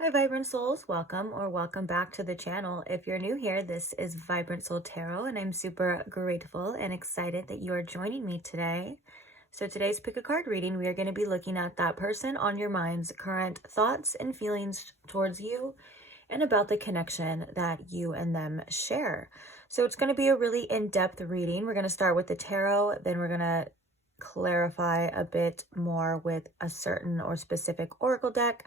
Hi Vibrant Souls, welcome or welcome back to the channel. If you're new here, this is Vibrant Soul Tarot and I'm super grateful and excited that you are joining me today. So today's pick a card reading, we are going to be looking at that person on your mind's current thoughts and feelings towards you and about the connection that you and them share. So it's going to be a really in-depth reading. We're going to start with the tarot, then we're going to clarify a bit more with a certain or specific oracle deck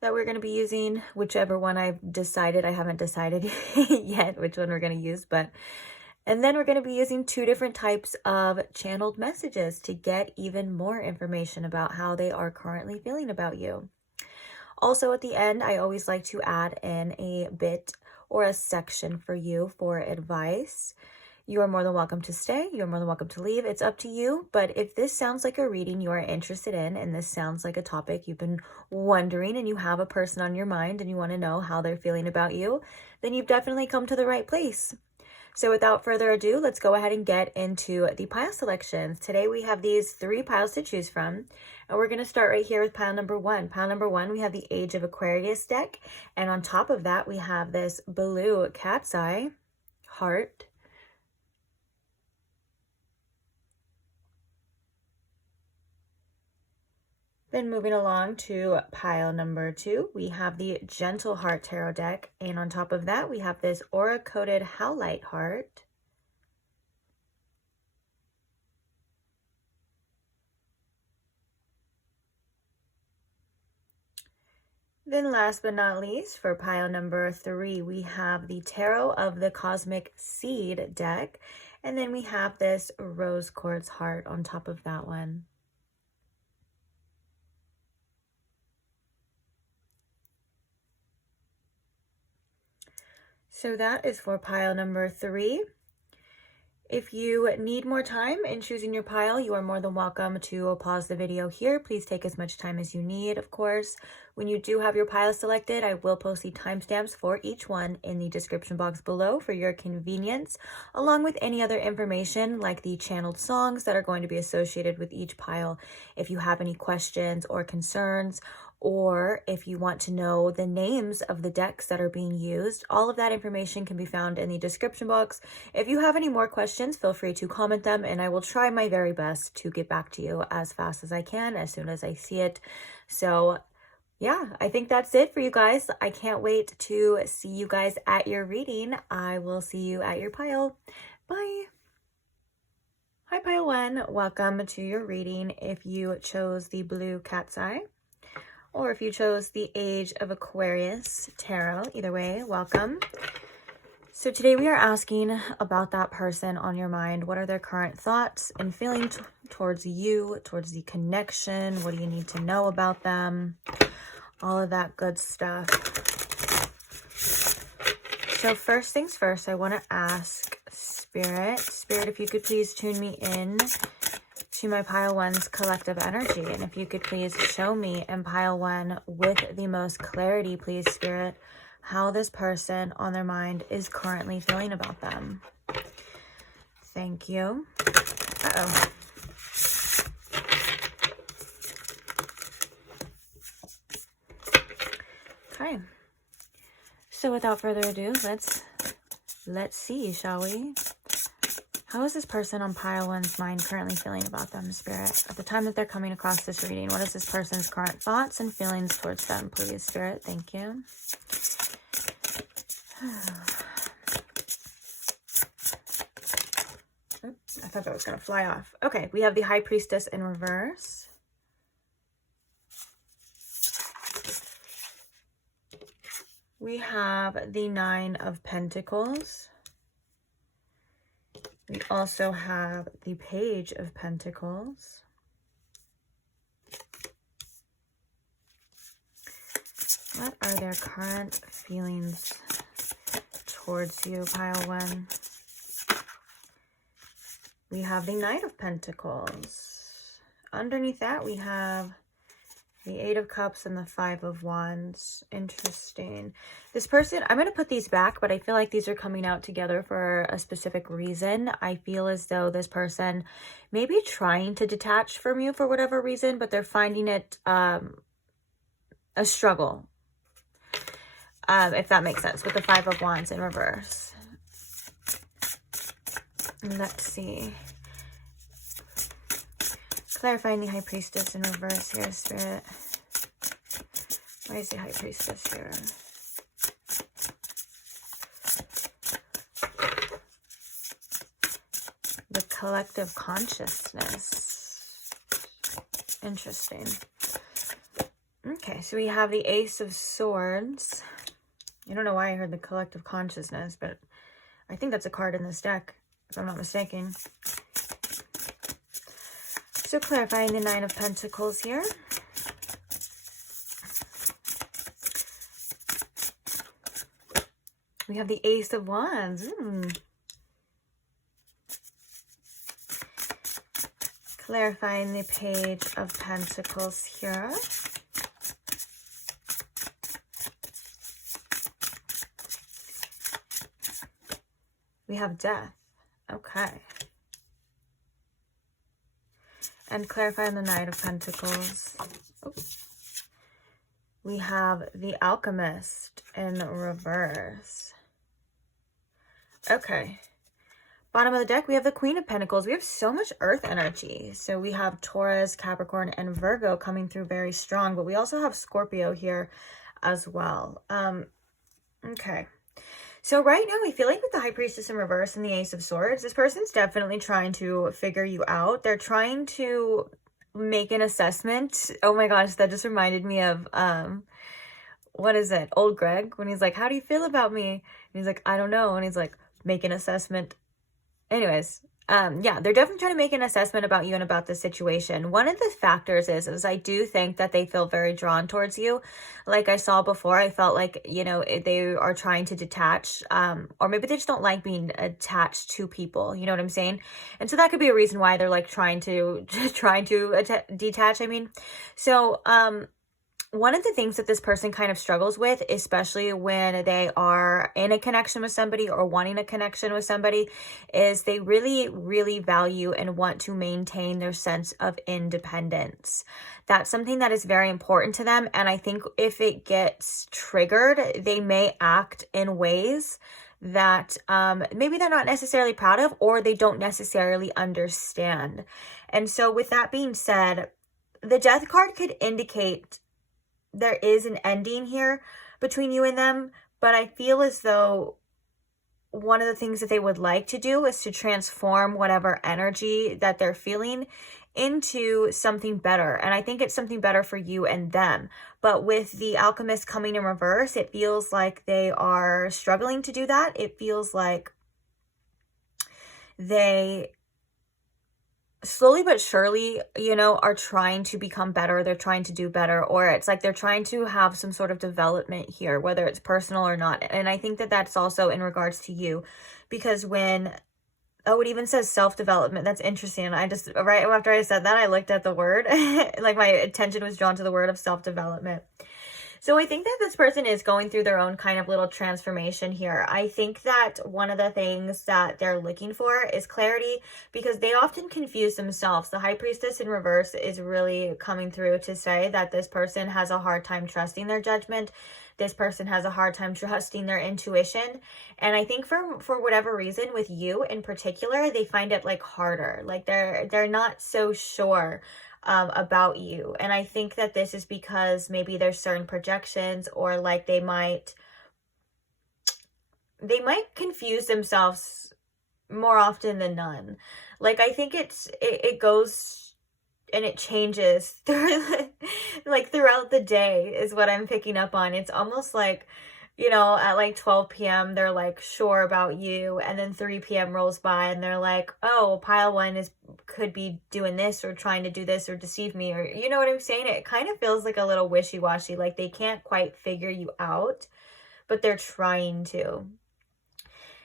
that we're going to be using, whichever one I've decided. I haven't decided yet which one we're going to use, and then we're going to be using two different types of channeled messages to get even more information about how they are currently feeling about you. Also at the end, I always like to add in a bit or a section for you for advice. You are more than welcome to stay. You're more than welcome to leave. It's up to you. But if this sounds like a reading you are interested in, and this sounds like a topic you've been wondering, and you have a person on your mind and you want to know how they're feeling about you, then you've definitely come to the right place. So without further ado, let's go ahead and get into the pile selections. Today we have these 3 piles to choose from. And we're going to start right here with pile number 1. Pile number 1, we have the Age of Aquarius deck. And on top of that, we have this blue cat's eye heart. Then moving along to pile number 2, we have the Gentle Heart Tarot deck. And on top of that, we have this Aura-Coded Howlite heart. Then last but not least, for pile number 3, we have the Tarot of the Cosmic Seed deck. And then we have this Rose Quartz heart on top of that one. So that is for pile number 3. If you need more time in choosing your pile, you are more than welcome to pause the video here. Please take as much time as you need, of course. When you do have your pile selected, I will post the timestamps for each one in the description box below for your convenience, along with any other information like the channeled songs that are going to be associated with each pile. If you have any questions or concerns, or if you want to know the names of the decks that are being used, all of that information can be found in the description box. If you have any more questions, feel free to comment them and I will try my very best to get back to you as fast as I can, as soon as I see it. So yeah, I think that's it for you guys. I can't wait to see you guys at your reading. I will see you at your pile. Bye. Hi, pile 1. Welcome to your reading. If you chose the blue cat's eye, or if you chose the Age of Aquarius Tarot, either way, welcome. So today we are asking about that person on your mind. What are their current thoughts and feelings towards you, towards the connection? What do you need to know about them? All of that good stuff. So first things first, I want to ask Spirit, if you could please tune me in to my pile 1's collective energy. And if you could please show me in pile 1 with the most clarity, please, Spirit, how this person on their mind is currently feeling about them. Thank you. Uh-oh. Okay. So without further ado, let's see, shall we? How is this person on pile 1's mind currently feeling about them, Spirit? At the time that they're coming across this reading, what is this person's current thoughts and feelings towards them, please, Spirit? Thank you. Oops, I thought that was going to fly off. Okay, we have the High Priestess in reverse. We have the 9 of Pentacles. We also have the Page of Pentacles. What are their current feelings towards you, pile 1? We have the Knight of Pentacles. Underneath that, we have the 8 of Cups and the 5 of Wands. Interesting. This person, I'm going to put these back, but I feel like these are coming out together for a specific reason. I feel as though this person may be trying to detach from you for whatever reason, but they're finding it a struggle. if that makes sense, with the Five of Wands in reverse. Let's see. Clarifying the High Priestess in reverse here, Spirit. Why is the High Priestess here? The collective consciousness. Interesting. Okay, so we have the Ace of Swords. I don't know why I heard the collective consciousness, but I think that's a card in this deck, if I'm not mistaken. So clarifying the Nine of Pentacles here. We have the Ace of Wands. Clarifying the Page of Pentacles here. We have Death. Okay. And clarifying the Knight of Pentacles. Oh. We have the Alchemist in reverse. Okay. Bottom of the deck, we have the Queen of Pentacles. We have so much earth energy. So we have Taurus, Capricorn, and Virgo coming through very strong. But we also have Scorpio here as well. Okay. So right now, I feel like with the High Priestess in reverse and the Ace of Swords, this person's definitely trying to figure you out. They're trying to make an assessment. Oh my gosh, that just reminded me of, what is it? Old Greg, when he's like, how do you feel about me? And he's like, I don't know. And he's like, make an assessment. Anyways, yeah, they're definitely trying to make an assessment about you and about the situation. One of the factors is I do think that they feel very drawn towards you. Like I saw before, I felt like, you know, they are trying to detach, or maybe they just don't like being attached to people. You know what I'm saying? And so that could be a reason why they're like trying to detach. I mean, so, one of the things that this person kind of struggles with, especially when they are in a connection with somebody or wanting a connection with somebody, is they really, really value and want to maintain their sense of independence. That's something that is very important to them. And I think if it gets triggered, they may act in ways that maybe they're not necessarily proud of, or they don't necessarily understand. And so with that being said, the Death card could indicate there is an ending here between you and them, but I feel as though one of the things that they would like to do is to transform whatever energy that they're feeling into something better. And I think it's something better for you and them. But with the Alchemist coming in reverse, it feels like they are struggling to do that. It feels like they slowly but surely, you know, are trying to become better. They're trying to do better, or it's like they're trying to have some sort of development here, whether it's personal or not. And I think that that's also in regards to you, because when, oh, it even says self-development. That's interesting. I just, right after I said that, I looked at the word, like my attention was drawn to the word of self-development. So I think that this person is going through their own kind of little transformation here. I think that one of the things that they're looking for is clarity, because they often confuse themselves. The High Priestess in reverse is really coming through to say that this person has a hard time trusting their judgment. This person has a hard time trusting their intuition. And I think for whatever reason, with you in particular, they find it like harder. Like they're not so sure about you. And I think that this is because maybe there's certain projections, or like they might confuse themselves more often than none. Like I think it goes and it changes through like throughout the day is what I'm picking up on. It's almost like, you know, at like 12 p.m. they're like sure about you, and then 3 p.m. rolls by and they're like, oh, pile one could be doing this or trying to do this or deceive me, or you know what I'm saying? It kind of feels like a little wishy-washy, like they can't quite figure you out, but they're trying to.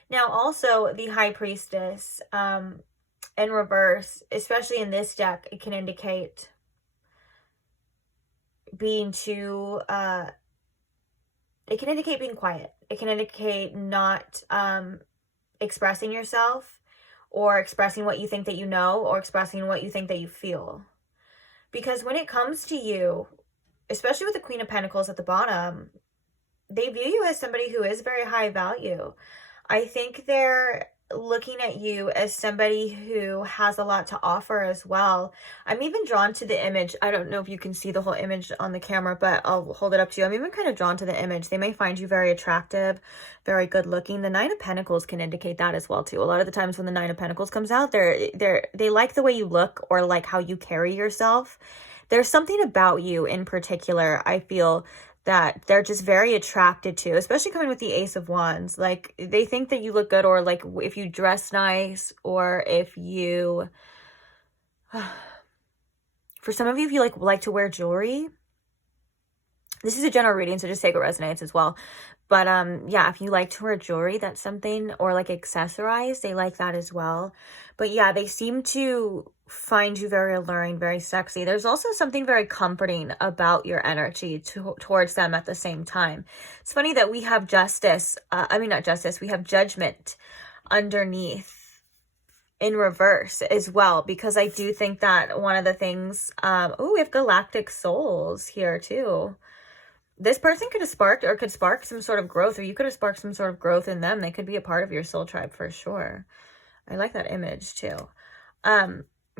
Now also the High Priestess in reverse, especially in this deck, it can indicate being too it can indicate being quiet. It can indicate not expressing yourself, or expressing what you think that you know, or expressing what you think that you feel. Because when it comes to you, especially with the Queen of Pentacles at the bottom, they view you as somebody who is very high value. I think they're looking at you as somebody who has a lot to offer as well. I'm even drawn to the image. I don't know if you can see the whole image on the camera, but I'll hold it up to you. I'm even kind of drawn to the image. They may find you very attractive, very good looking. The Nine of Pentacles can indicate that as well too. A lot of the times when the Nine of Pentacles comes out, they like the way you look or like how you carry yourself. There's something about you in particular, I feel, that they're just very attracted to, especially coming with the Ace of Wands. Like, they think that you look good, or like if you dress nice, or if you, for some of you, if you like to wear jewelry. This is a general reading, so just take what resonates as well. But yeah, if you like to wear jewelry, that's something, or like accessorize, they like that as well. But yeah, they seem to find you very alluring, very sexy. There's also something very comforting about your energy towards them at the same time. It's funny that we have justice, not justice, we have judgment underneath in reverse as well, because I do think that one of the things, oh, we have galactic souls here too. This person could have sparked, or could spark some sort of growth, or you could have sparked some sort of growth in them. They could be a part of your soul tribe for sure. I like that image too.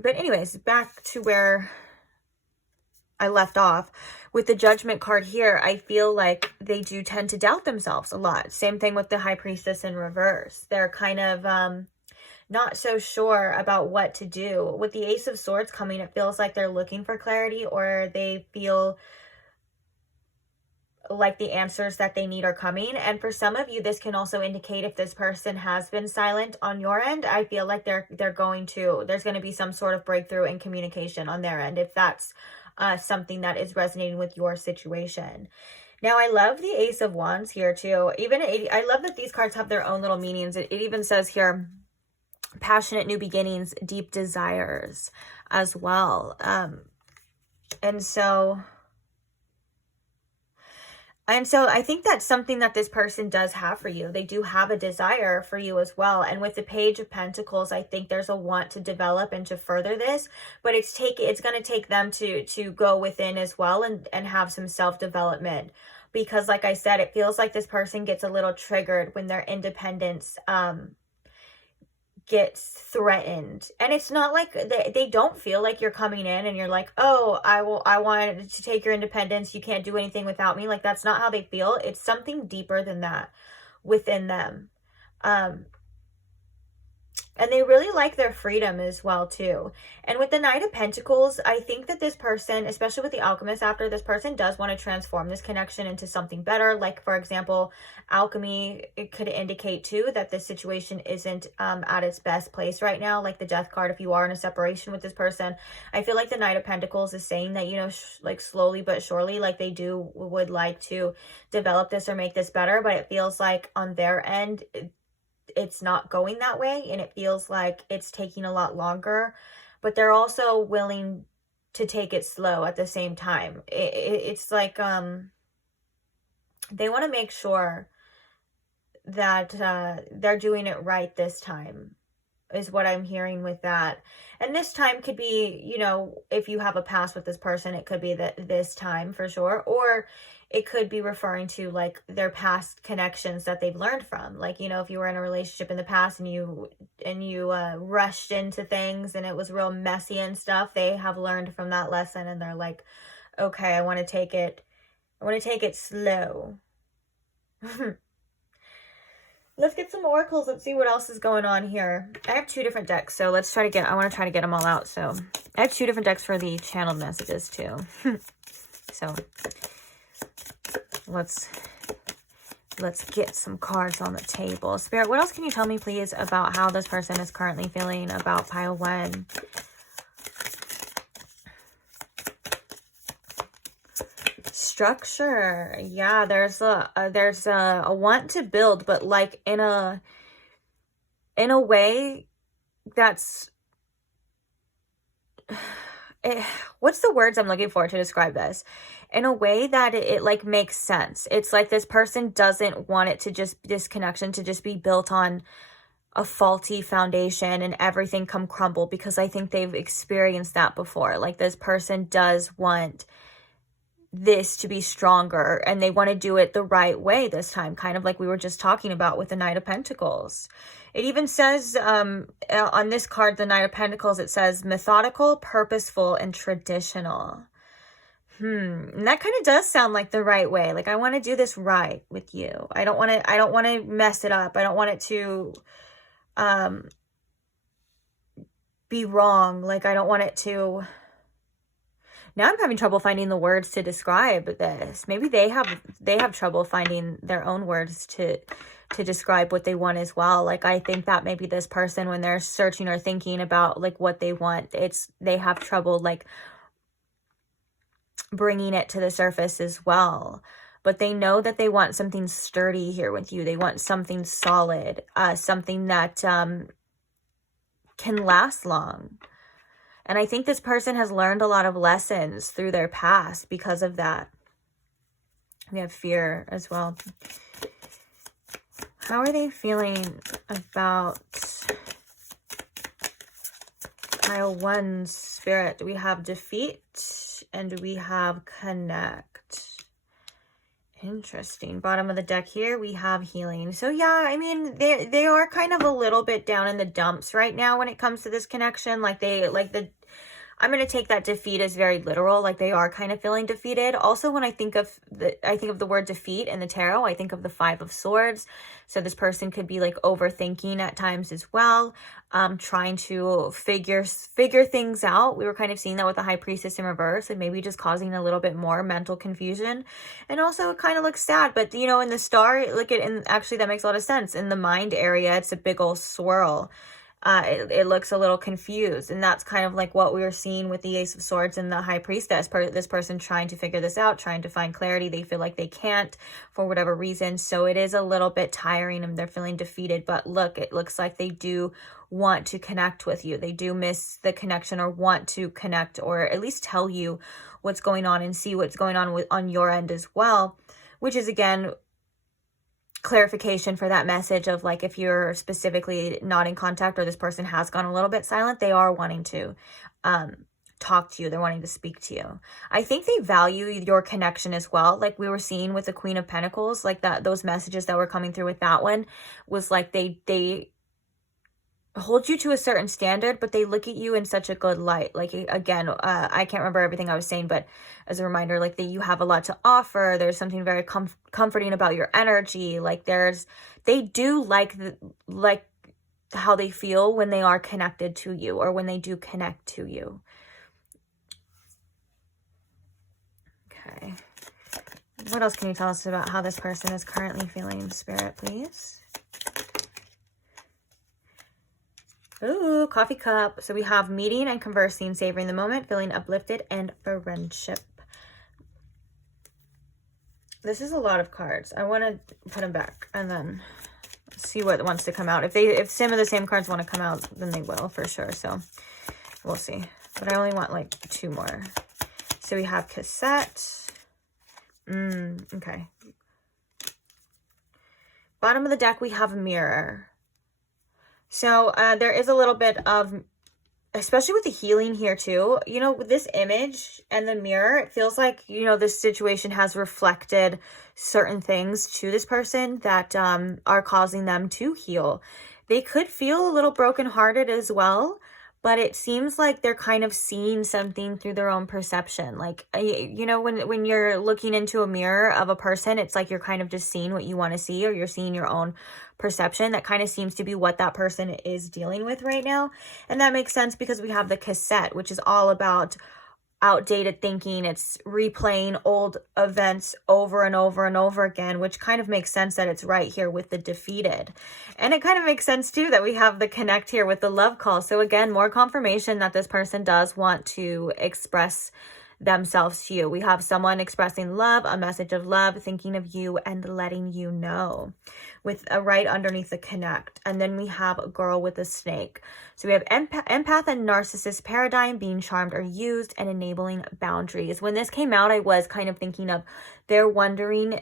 But anyways, back to where I left off. With the Judgment card here, I feel like they do tend to doubt themselves a lot. Same thing with the High Priestess in reverse. They're kind of not so sure about what to do. With the Ace of Swords coming, it feels like they're looking for clarity, or they feel like the answers that they need are coming. And for some of you, this can also indicate if this person has been silent on your end. I feel like there's going to be some sort of breakthrough in communication on their end, if that's something that is resonating with your situation. Now, I love the Ace of Wands here too. I love that these cards have their own little meanings. It even says here, passionate new beginnings, deep desires as well. And so I think that's something that this person does have for you. They do have a desire for you as well. And with the Page of Pentacles, I think there's a want to develop and to further this, but it's going to take them to go within as well and have some self-development. Because like I said, it feels like this person gets a little triggered when their independence gets threatened. And it's not like they don't feel like you're coming in and you're like, oh, I wanted to take your independence, you can't do anything without me. Like, that's not how they feel. It's something deeper than that within them. And they really like their freedom as well too. And with the Knight of Pentacles, I think that this person, especially with the Alchemist after, this person does want to transform this connection into something better. Like, for example, alchemy, it could indicate too that this situation isn't at its best place right now. Like the Death card, if you are in a separation with this person, I feel like the Knight of Pentacles is saying that, you know, like slowly but surely, like they would like to develop this or make this better. But it feels like on their end, it's not going that way, and it feels like it's taking a lot longer, but they're also willing to take it slow at the same time. It's like they want to make sure that they're doing it right this time, is what I'm hearing with that. And this time could be, you know, if you have a past with this person, it could be this time for sure, or it could be referring to like their past connections that they've learned from. Like, you know, if you were in a relationship in the past and you rushed into things and it was real messy and stuff, they have learned from that lesson and they're like, okay, I want to take it slow. Let's get some oracles. Let's see what else is going on here. I have two different decks, so I want to try to get them all out. So I have two different decks for the channeled messages too. So let's get some cards on the table. Spirit, what else can you tell me, please, about how this person is currently feeling about pile one? Structure. Yeah, there's a want to build, but like in a way that's what's the words I'm looking for to describe this? In a way that it like makes sense. It's like this person doesn't want it to just, this connection to just be built on a faulty foundation and everything come crumble, because I think they've experienced that before. Like this person does want this to be stronger, and they want to do it the right way this time, kind of like we were just talking about with the Knight of Pentacles. It even says on this card, the Knight of Pentacles, it says methodical, purposeful, and traditional. And that kind of does sound like the right way. Like, I want to do this right with you. I don't want to mess it up. I don't want it to be wrong. Like, I don't want it to. Now I'm having trouble finding the words to describe this. Maybe they have trouble finding their own words to describe what they want as well. Like, I think that maybe this person, when they're searching or thinking about like what they want, they have trouble like bringing it to the surface as well. But they know that they want something sturdy here with you. They want something solid, something that can last long. And I think this person has learned a lot of lessons through their past because of that. We have fear as well. How are they feeling about pile 1's spirit? We have defeat and we have connect. Interesting. Bottom of the deck here, we have healing. So yeah, I mean, they are kind of a little bit down in the dumps right now when it comes to this connection. I'm going to take that defeat as very literal. Like, they are kind of feeling defeated. Also, when I think of the word defeat in the tarot, I think of the 5 of Swords. So this person could be like overthinking at times as well, trying to figure things out. We were kind of seeing that with the High Priestess in reverse, and maybe just causing a little bit more mental confusion. And also, it kind of looks sad, but you know, in the star, actually that makes a lot of sense. In the mind area, it's a big old swirl. It looks a little confused, and that's kind of like what we were seeing with the Ace of Swords and the High Priestess. This person trying to figure this out, trying to find clarity. They feel like they can't for whatever reason, so it is a little bit tiring and they're feeling defeated. But look, it looks like they do want to connect with you. They do miss the connection, or want to connect, or at least tell you what's going on and see what's going on on your end as well, which is, again, clarification for that message of like, if you're specifically not in contact, or this person has gone a little bit silent, they are wanting to talk to you. They're wanting to speak to you. I think they value your connection as well. Like we were seeing with the Queen of Pentacles, like those messages that were coming through with that one was like they hold you to a certain standard, but they look at you in such a good light. Like, again, I can't remember everything I was saying, but as a reminder, like, that you have a lot to offer. There's something very comforting about your energy. Like, they do like how they feel when they are connected to you, or when they do connect to you. Okay. What else can you tell us about how this person is currently feeling, Spirit, please? Ooh, coffee cup. So we have meeting and conversing, savoring the moment, feeling uplifted, and friendship. This is a lot of cards. I want to put them back and then see what wants to come out. If some of the same cards want to come out, then they will for sure. So we'll see. But I only want like 2 more. So we have cassette. Okay. Bottom of the deck, we have a mirror. So there is a little bit of, especially with the healing here too, you know, with this image and the mirror, it feels like, you know, this situation has reflected certain things to this person that are causing them to heal. They could feel a little brokenhearted as well, but it seems like they're kind of seeing something through their own perception. Like, you know, when you're looking into a mirror of a person, it's like you're kind of just seeing what you want to see, or you're seeing your own perception. That kind of seems to be what that person is dealing with right now. And that makes sense because we have the cassette, which is all about outdated thinking. It's replaying old events over and over and over again, which kind of makes sense that it's right here with the defeated. And it kind of makes sense too that we have the connect here with the love call. So again, more confirmation that this person does want to express themselves to you. We have someone expressing love, a message of love, thinking of you, and letting you know, with a right underneath the connect. And then we have a girl with a snake. So we have empath and narcissist paradigm, being charmed or used, and enabling boundaries. When this came out, I was kind of thinking of, they're wondering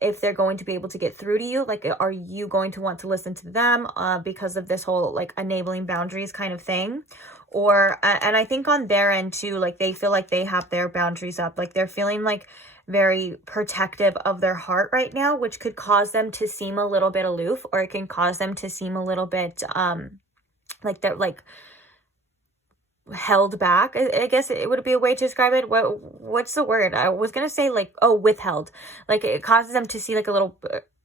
if they're going to be able to get through to you. Like, are you going to want to listen to them because of this whole like enabling boundaries kind of thing? or, and I think on their end too, like they feel like they have their boundaries up, like they're feeling like very protective of their heart right now, which could cause them to seem a little bit aloof, or it can cause them to seem a little bit, like they're like held back. I guess it would be a way to describe it. What's the word? I was gonna say like, oh, withheld. Like it causes them to see like a little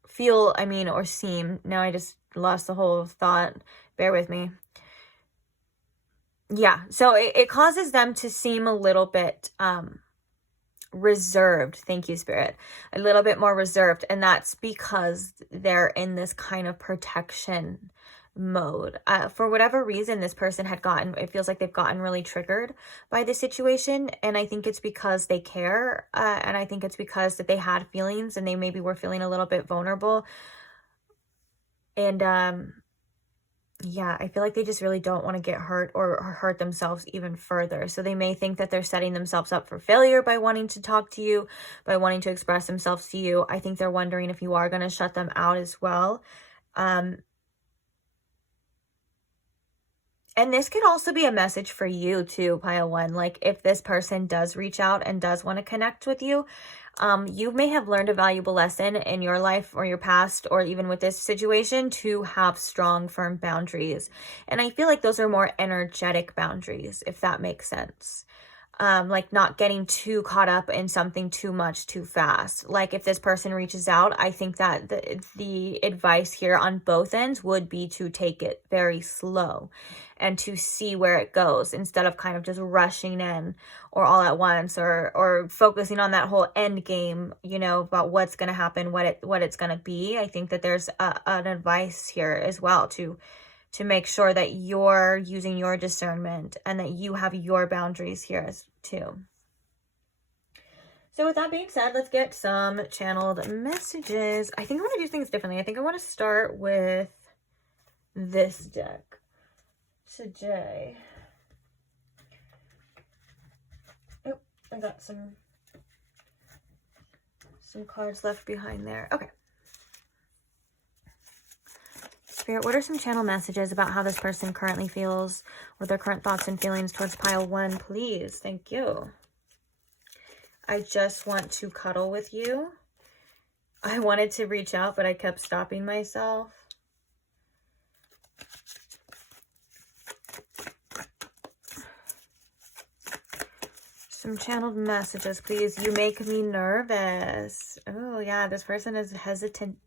feel, I mean, or seem. Now I just lost the whole thought. Bear with me. Yeah, so it causes them to seem a little bit reserved. Thank you, Spirit. A little bit more reserved, and that's because they're in this kind of protection mode. For whatever reason, this person had gotten, it feels like they've gotten really triggered by the situation, and I think it's because they care, and I think it's because that they had feelings and they maybe were feeling a little bit vulnerable, and yeah, I feel like they just really don't want to get hurt or hurt themselves even further. So they may think that they're setting themselves up for failure by wanting to talk to you, by wanting to express themselves to you. I think they're wondering if you are going to shut them out as well. And this could also be a message for you too, Pile 1. Like if this person does reach out and does want to connect with you, you may have learned a valuable lesson in your life or your past, or even with this situation, to have strong, firm boundaries. And I feel like those are more energetic boundaries, if that makes sense. Like not getting too caught up in something too much too fast. Like if this person reaches out, I think that the advice here on both ends would be to take it very slow and to see where it goes, instead of kind of just rushing in or all at once, or focusing on that whole end game, you know, about what's going to happen, what it's going to be. I think that there's an advice here as well to make sure that you're using your discernment and that you have your boundaries here too. So with that being said, let's get some channeled messages. I think I want to do things differently. I think I want to start with this deck today. Oh, I got some cards left behind there. Okay. Spirit, what are some channel messages about how this person currently feels, or their current thoughts and feelings towards Pile 1, please? Thank you. I just want to cuddle with you. I wanted to reach out, but I kept stopping myself. Some channeled messages, please. You make me nervous. Oh, yeah, this person is hesitant.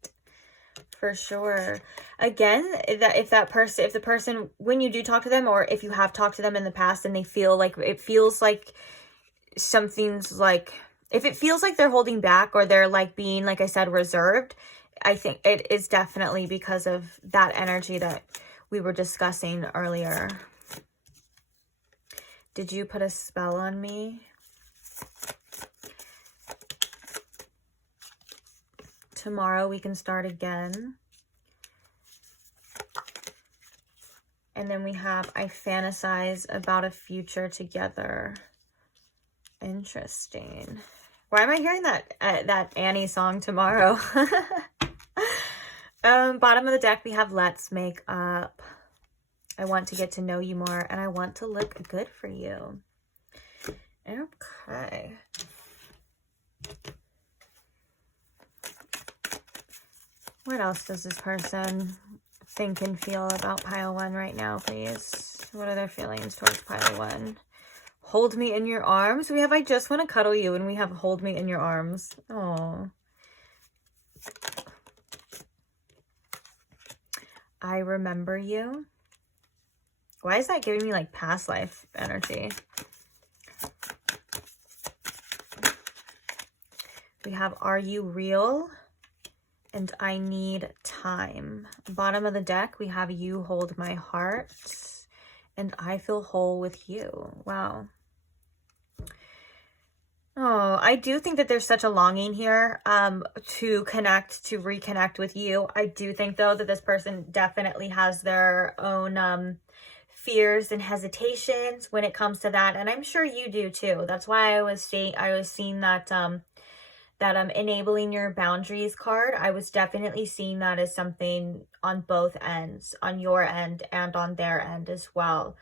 For sure. Again, if the person, when you do talk to them, or if you have talked to them in the past and they feel like, it feels like something's like, if it feels like they're holding back, or they're like being, like I said, reserved, I think it is definitely because of that energy that we were discussing earlier. Did you put a spell on me? Tomorrow we can start again. And then we have, I fantasize about a future together. Interesting. Why am I hearing that Annie song, Tomorrow? Bottom of the deck we have, let's make up. I want to get to know you more, and I want to look good for you. Okay. What else does this person think and feel about Pile 1 right now, please? What are their feelings towards Pile 1? Hold me in your arms. We have, I just want to cuddle you, and we have hold me in your arms. Oh. I remember you. Why is that giving me like past life energy? We have, are you real? And I need time. Bottom of the deck, we have, you hold my heart. And I feel whole with you. Wow. Oh, I do think that there's such a longing here to reconnect with you. I do think, though, that this person definitely has their own fears and hesitations when it comes to that. And I'm sure you do, too. That's why I was seeing that enabling your boundaries card. I was definitely seeing that as something on both ends, on your end and on their end as well.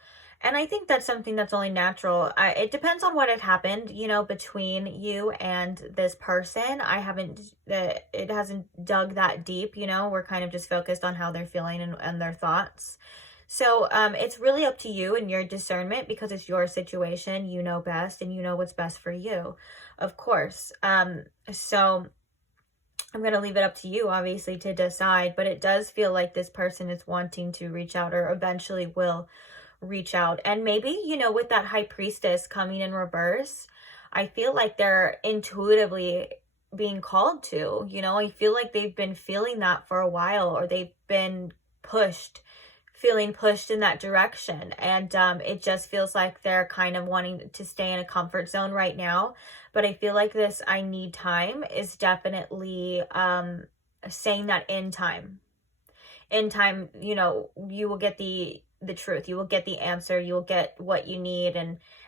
And I think that's something that's only natural. It depends on what had happened, you know, between you and this person. It hasn't dug that deep, you know. We're kind of just focused on how they're feeling and their thoughts. So it's really up to you and your discernment, because it's your situation. You know best, and you know what's best for you, of course. So I'm going to leave it up to you, obviously, to decide. But it does feel like this person is wanting to reach out, or eventually will reach out. And maybe, you know, with that High Priestess coming in reverse, I feel like they're intuitively being called to, you know. I feel like they've been feeling that for a while, or they've been feeling pushed in that direction. And it just feels like they're kind of wanting to stay in a comfort zone right now. But I feel like this "I need time" is definitely saying that in time, you know, you will get the truth, you will get the answer, you will get what you need,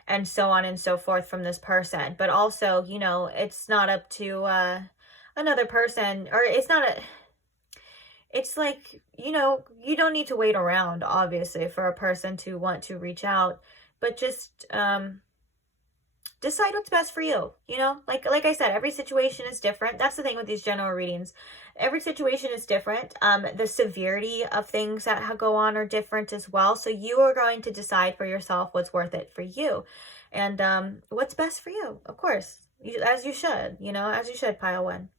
and so on and so forth from this person. But also, you know, it's not up to another person, or it's like, you know, you don't need to wait around, obviously, for a person to want to reach out. But just decide what's best for you, you know. Like I said, every situation is different. That's the thing with these general readings. Every situation is different. The severity of things that go on are different as well. So you are going to decide for yourself what's worth it for you, and what's best for you, of course, as you should, you know, as you should, pile one.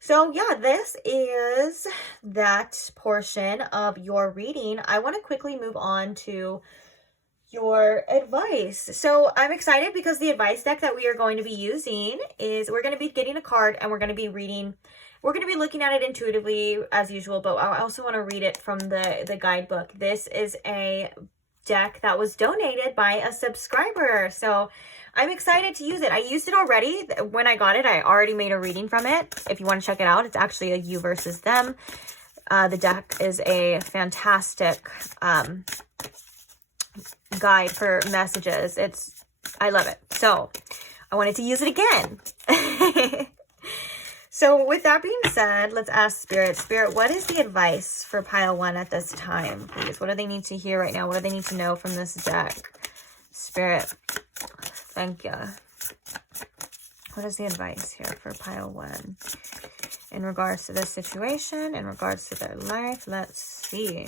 So yeah, this is that portion of your reading. I want to quickly move on to your advice. So I'm excited because the advice deck that we are going to be using is, we're going to be getting a card and we're going to be reading. We're going to be looking at it intuitively as usual, but I also want to read it from the guidebook. This is a deck that was donated by a subscriber, so I'm excited to use it. I used it already. When I got it, I already made a reading from it. If you want to check it out, it's actually a you versus them. The deck is a fantastic guide for messages. I love it. So I wanted to use it again. So with that being said, let's ask Spirit, what is the advice for pile one at this time, please? What do they need to hear right now? What do they need to know from this deck? Spirit, thank you. What is the advice here for pile one in regards to this situation, in regards to their life? Let's see.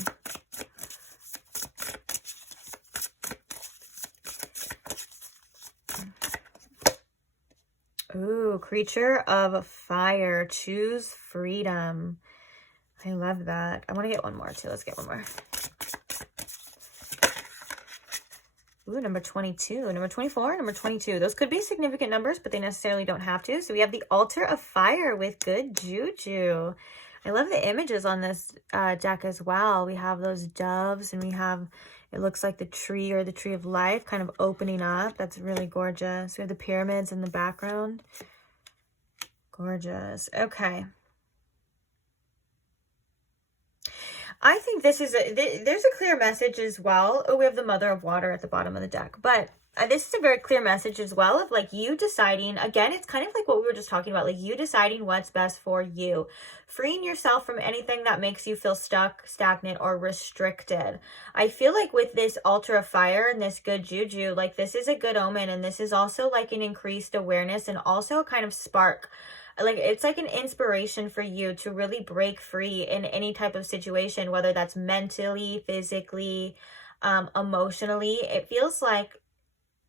Ooh, creature of fire. Choose freedom. I love that. I want to get one more too. Let's get one more. Ooh, number 22, number 24, number 22. Those could be significant numbers, but they necessarily don't have to. So we have the altar of fire with good juju. I love the images on this deck as well. We have those doves, and we have, it looks like the tree, or the tree of life, kind of opening up. That's really gorgeous. We have the pyramids in the background. Gorgeous. Okay. I think this is there's a clear message as well. Oh, we have the Mother of Water at the bottom of the deck. But this is a very clear message as well of like you deciding, again, it's kind of like what we were just talking about, like you deciding what's best for you, freeing yourself from anything that makes you feel stuck, stagnant, or restricted. I feel like with this altar of fire and this good juju, like this is a good omen, and this is also like an increased awareness, and also a kind of spark. Like it's like an inspiration for you to really break free in any type of situation, whether that's mentally, physically, emotionally. It feels like,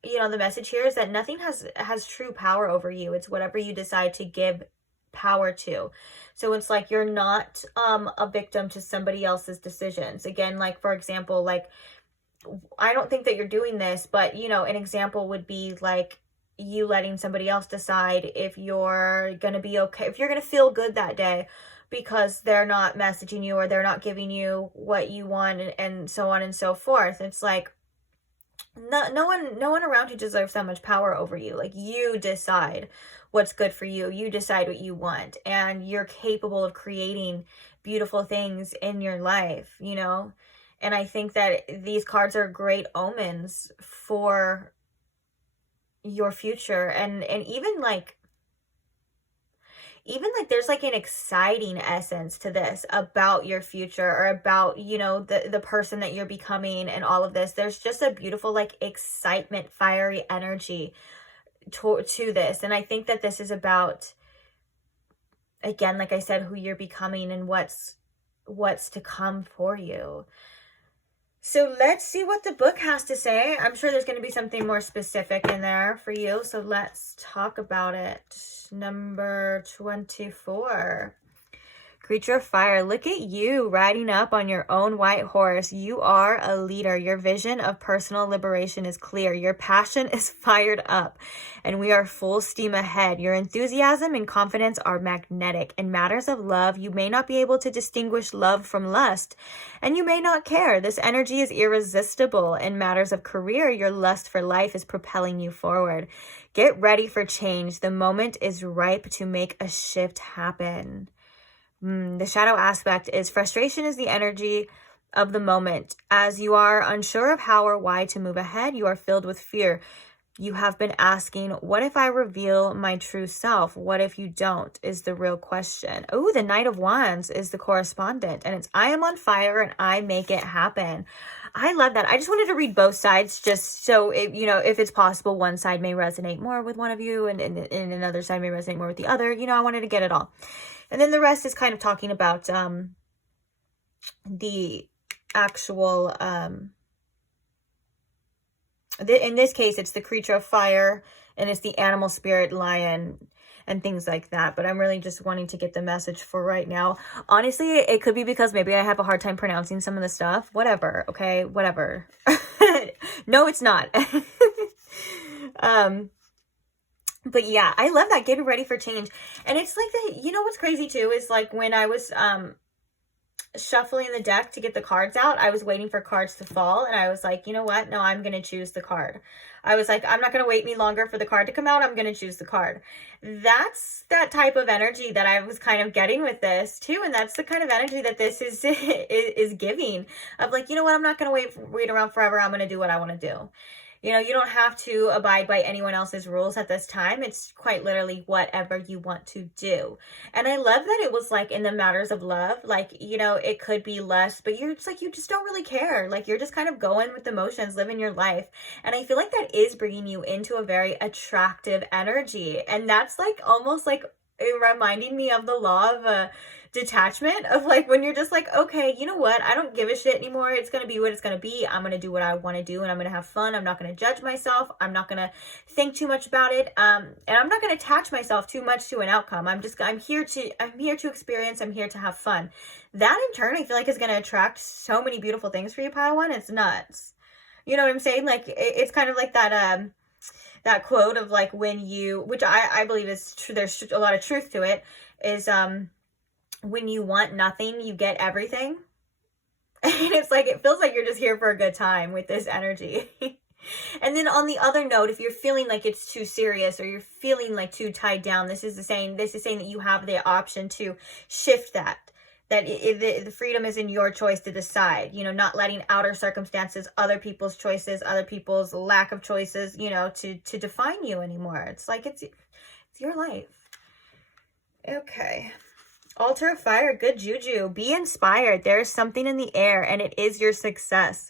you know, the message here is that nothing has true power over you. It's whatever you decide to give power to. So it's like you're not a victim to somebody else's decisions. Again, like for example, like I don't think that you're doing this, but you know, an example would be like you letting somebody else decide if you're gonna be okay, if you're gonna feel good that day, because they're not messaging you, or they're not giving you what you want, and so on and so forth. It's like no one around you deserves that much power over you. Like you decide what's good for you, you decide what you want, and you're capable of creating beautiful things in your life, you know. And I think that these cards are great omens for your future, and even like even like there's like an exciting essence to this about your future, or about, you know, the person that you're becoming and all of this. There's just a beautiful like excitement, fiery energy to this. And I think that this is about, again, like I said, who you're becoming and what's to come for you. So let's see what the book has to say. I'm sure there's going to be something more specific in there for you. So let's talk about it. Number 24. Creature of fire, look at you riding up on your own white horse. You are a leader. Your vision of personal liberation is clear. Your passion is fired up, and we are full steam ahead. Your enthusiasm and confidence are magnetic. In matters of love, you may not be able to distinguish love from lust, and you may not care. This energy is irresistible. In matters of career, your lust for life is propelling you forward. Get ready for change. The moment is ripe to make a shift happen. The shadow aspect is frustration is the energy of the moment. As you are unsure of how or why to move ahead, you are filled with fear. You have been asking, what if I reveal my true self? What if you don't, is the real question. Oh, the Knight of Wands is the correspondent, and it's I am on fire and I make it happen. I love that. I just wanted to read both sides, just so, you know, if it's possible, one side may resonate more with one of you and another side may resonate more with the other. You know, I wanted to get it all. And then the rest is kind of talking about the actual, in this case, it's the creature of fire, and it's the animal spirit lion and things like that. But I'm really just wanting to get the message for right now. Honestly, it could be because maybe I have a hard time pronouncing some of the stuff. Whatever, okay? Whatever. No, it's not. But yeah, I love that. Getting ready for change. And it's like that, you know what's crazy too is like when I was shuffling the deck to get the cards out, I was waiting for cards to fall, and I was like, you know what? No, I'm going to choose the card. I was like, I'm not going to wait any longer for the card to come out. I'm going to choose the card. That's that type of energy that I was kind of getting with this too. And that's the kind of energy that this is giving, of like, you know what? I'm not going to wait around forever. I'm going to do what I want to do. You know, you don't have to abide by anyone else's rules at this time. It's quite literally whatever you want to do. And I love that it was like in the matters of love, like, you know, it could be less, but you're just like, you just don't really care. Like, you're just kind of going with the motions, living your life. And I feel like that is bringing you into a very attractive energy. And that's like almost like reminding me of the law of detachment, of like when you're just like, okay, you know what, I don't give a shit anymore. It's gonna be what it's gonna be. I'm gonna do what I want to do, and I'm gonna have fun. I'm not gonna judge myself. I'm not gonna think too much about it, and I'm not gonna attach myself too much to an outcome. I'm here to experience. I'm here to have fun. That in turn, I feel like is gonna attract so many beautiful things for you, Pile One. It's nuts. You know what I'm saying? Like it's kind of like that that quote of like when you, which I believe is true. There's a lot of truth to it. Is when you want nothing, you get everything. And it's like, it feels like you're just here for a good time with this energy. And then on the other note, if you're feeling like it's too serious, or you're feeling like too tied down, this is saying that you have the option to shift that. That the freedom is in your choice to decide, you know, not letting outer circumstances, other people's choices, other people's lack of choices, you know, to define you anymore. It's like, it's your life. Okay. Altar of fire, good juju. Be inspired. There is something in the air, and it is your success.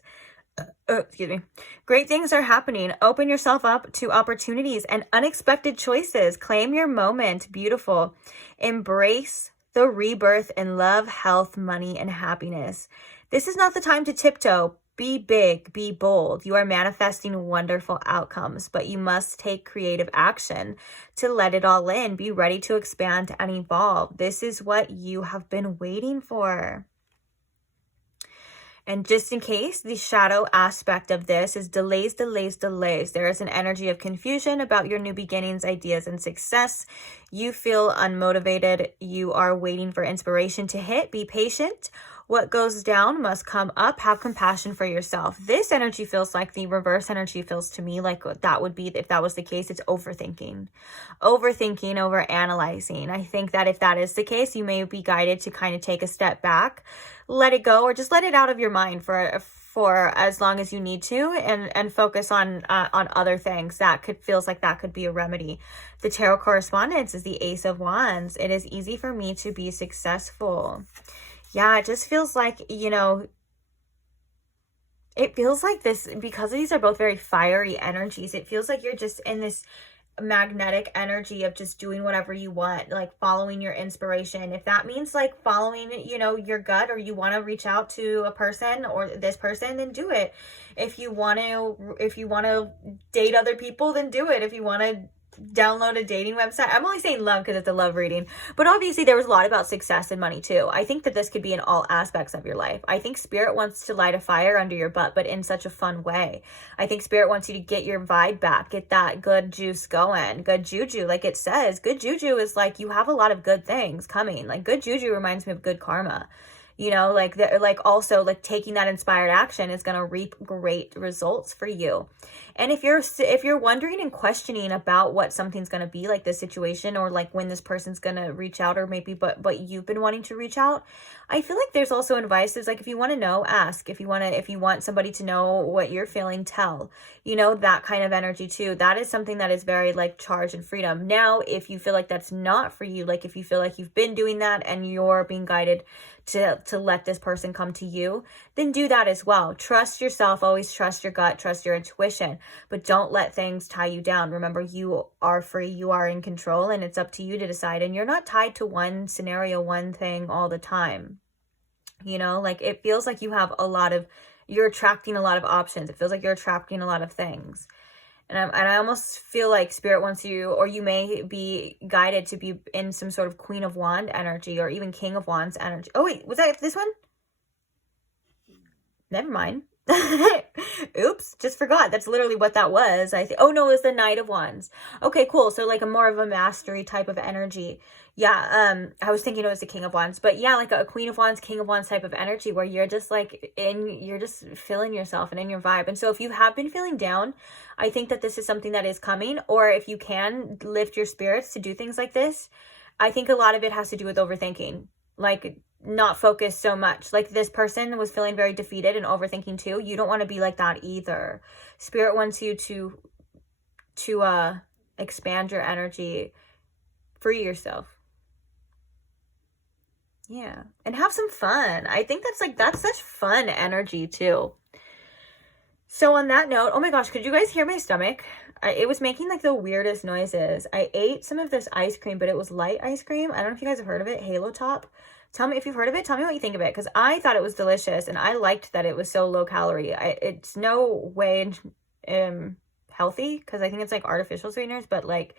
Excuse me. Great things are happening. Open yourself up to opportunities and unexpected choices. Claim your moment. Beautiful. Embrace the rebirth in love, health, money, and happiness. This is not the time to tiptoe. Be big, be bold. You are manifesting wonderful outcomes, but you must take creative action to let it all in. Be ready to expand and evolve. This is what you have been waiting for. And just in case, the shadow aspect of this is delays, delays, delays. There is an energy of confusion about your new beginnings, ideas, and success. You feel unmotivated. You are waiting for inspiration to hit. Be patient. What goes down must come up. Have compassion for yourself. This energy feels like the reverse energy feels to me like that would be, if that was the case, it's overthinking. Overthinking, over analyzing. I think that if that is the case, you may be guided to kind of take a step back, let it go, or just let it out of your mind for for as long as you need to, and focus on other things. Feels like that could be a remedy. The tarot correspondence is the Ace of Wands. It is easy for me to be successful. Yeah, it just feels like, you know, it feels like this, because these are both very fiery energies, it feels like you're just in this magnetic energy of just doing whatever you want, like following your inspiration. If that means like following, you know, your gut, or you want to reach out to a person or this person, then do it. If you want to date other people, then do it. If you want to download a dating website, I'm only saying love because it's a love reading, but obviously there was a lot about success and money too. I think that this could be in all aspects of your life. I think spirit wants to light a fire under your butt, but in such a fun way. I think spirit wants you to get your vibe back, get that good juice going, good juju. Like it says, good juju is like you have a lot of good things coming. Like good juju reminds me of good karma. You know, like also like taking that inspired action is going to reap great results for you. And if you're wondering and questioning about what something's going to be, like this situation, or like when this person's going to reach out, or maybe but you've been wanting to reach out, I feel like there's also advice. There's like, if you want to know, ask. If you want somebody to know what you're feeling, tell. You know, that kind of energy too. That is something that is very like charge and freedom. Now, if you feel like that's not for you, like if you feel like you've been doing that and you're being guided to let this person come to you, then do that as well. Trust yourself, always trust your gut, trust your intuition, but don't let things tie you down. Remember, you are free, you are in control, and it's up to you to decide. And you're not tied to one scenario, one thing all the time. You know, like it feels like you're attracting a lot of options. It feels like you're attracting a lot of things. And I almost feel like spirit wants you, or you may be guided to be in some sort of Queen of Wand energy, or even King of Wands energy. Oh wait, was that this one? Never mind. Oops, just forgot. That's literally what that was. Oh no, it was the Knight of Wands. Okay, cool. So like a more of a mastery type of energy. Yeah, I was thinking it was the King of Wands, but yeah, like a Queen of Wands, King of Wands type of energy, where you're just like you're just feeling yourself and in your vibe. And so if you have been feeling down, I think that this is something that is coming. Or if you can lift your spirits to do things like this, I think a lot of it has to do with overthinking. Like not focus so much. Like this person was feeling very defeated and overthinking too. You don't want to be like that either. Spirit wants you to expand your energy, free yourself. Yeah, and have some fun. I think that's such fun energy too. So on that note, oh my gosh, could you guys hear my stomach? It was making like the weirdest noises. I ate some of this ice cream, but it was light ice cream. I don't know if you guys have heard of it, Halo Top. Tell me if you've heard of it. Tell me what you think of it, because I thought it was delicious, and I liked that it was so low calorie. It's no way healthy, because I think it's like artificial sweeteners, but like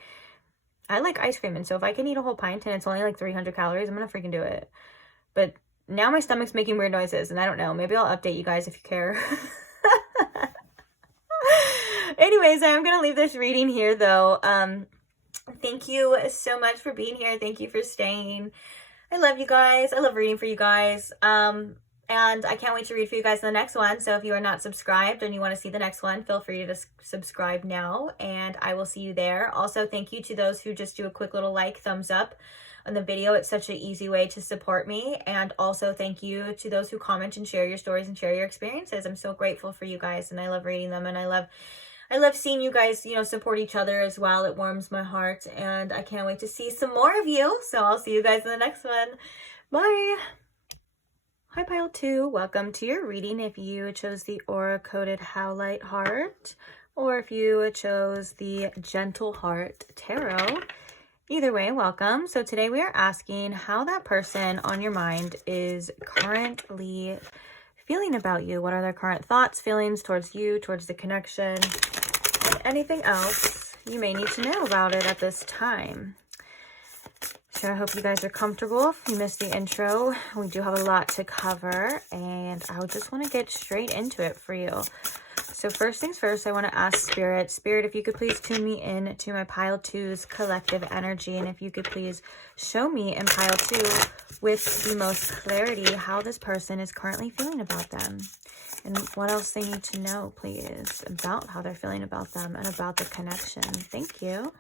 I like ice cream, and so if I can eat a whole pint and it's only like 300 calories, I'm gonna freaking do it. But now my stomach's making weird noises, and I don't know. Maybe I'll update you guys if you care. Anyways, I'm gonna leave this reading here though. Thank you so much for being here. Thank you for staying. I love you guys. I love reading for you guys. And I can't wait to read for you guys in the next one. So if you are not subscribed and you want to see the next one, feel free to subscribe now, and I will see you there. Also, thank you to those who just do a quick little like, thumbs up on the video. It's such an easy way to support me. And also thank you to those who comment and share your stories and share your experiences. I'm so grateful for you guys, and I love reading them, and I love seeing you guys, you know, support each other as well. It warms my heart, and I can't wait to see some more of you. So I'll see you guys in the next one. Bye. Hi, Pile 2. Welcome to your reading if you chose the Aura-coded Howlite Heart, or if you chose the Gentle Heart Tarot. Either way, welcome. So today we are asking how that person on your mind is currently feeling about you. What are their current thoughts, feelings towards you, towards the connection, and anything else you may need to know about it at this time. So I hope you guys are comfortable. If you missed the intro, we do have a lot to cover, and I just want to get straight into it for you. So first things first, I want to ask Spirit. Spirit, if you could please tune me in to my Pile 2's collective energy, and if you could please show me in Pile 2 with the most clarity how this person is currently feeling about them, and what else they need to know, please, about how they're feeling about them and about the connection. Thank you.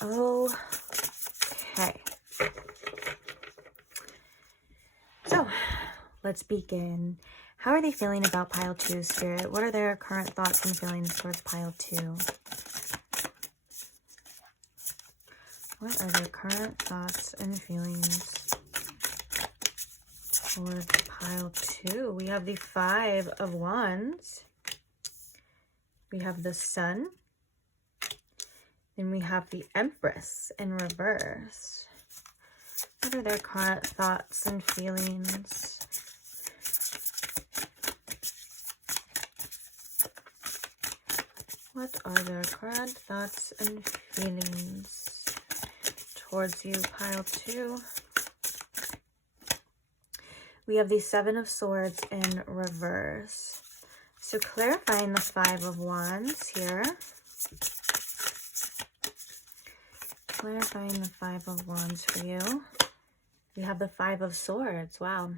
Okay. So, let's begin. How are they feeling about pile 2, Spirit? What are their current thoughts and feelings towards pile 2? What are their current thoughts and feelings towards pile 2? We have the 5 of Wands. We have the Sun. And we have the Empress in reverse. What are their current thoughts and feelings? What are their current thoughts and feelings towards you, pile 2? We have the 7 of Swords in reverse. So clarifying the 5 of Wands here. Clarifying the 5 of Wands for you. We have the 5 of Swords. Wow.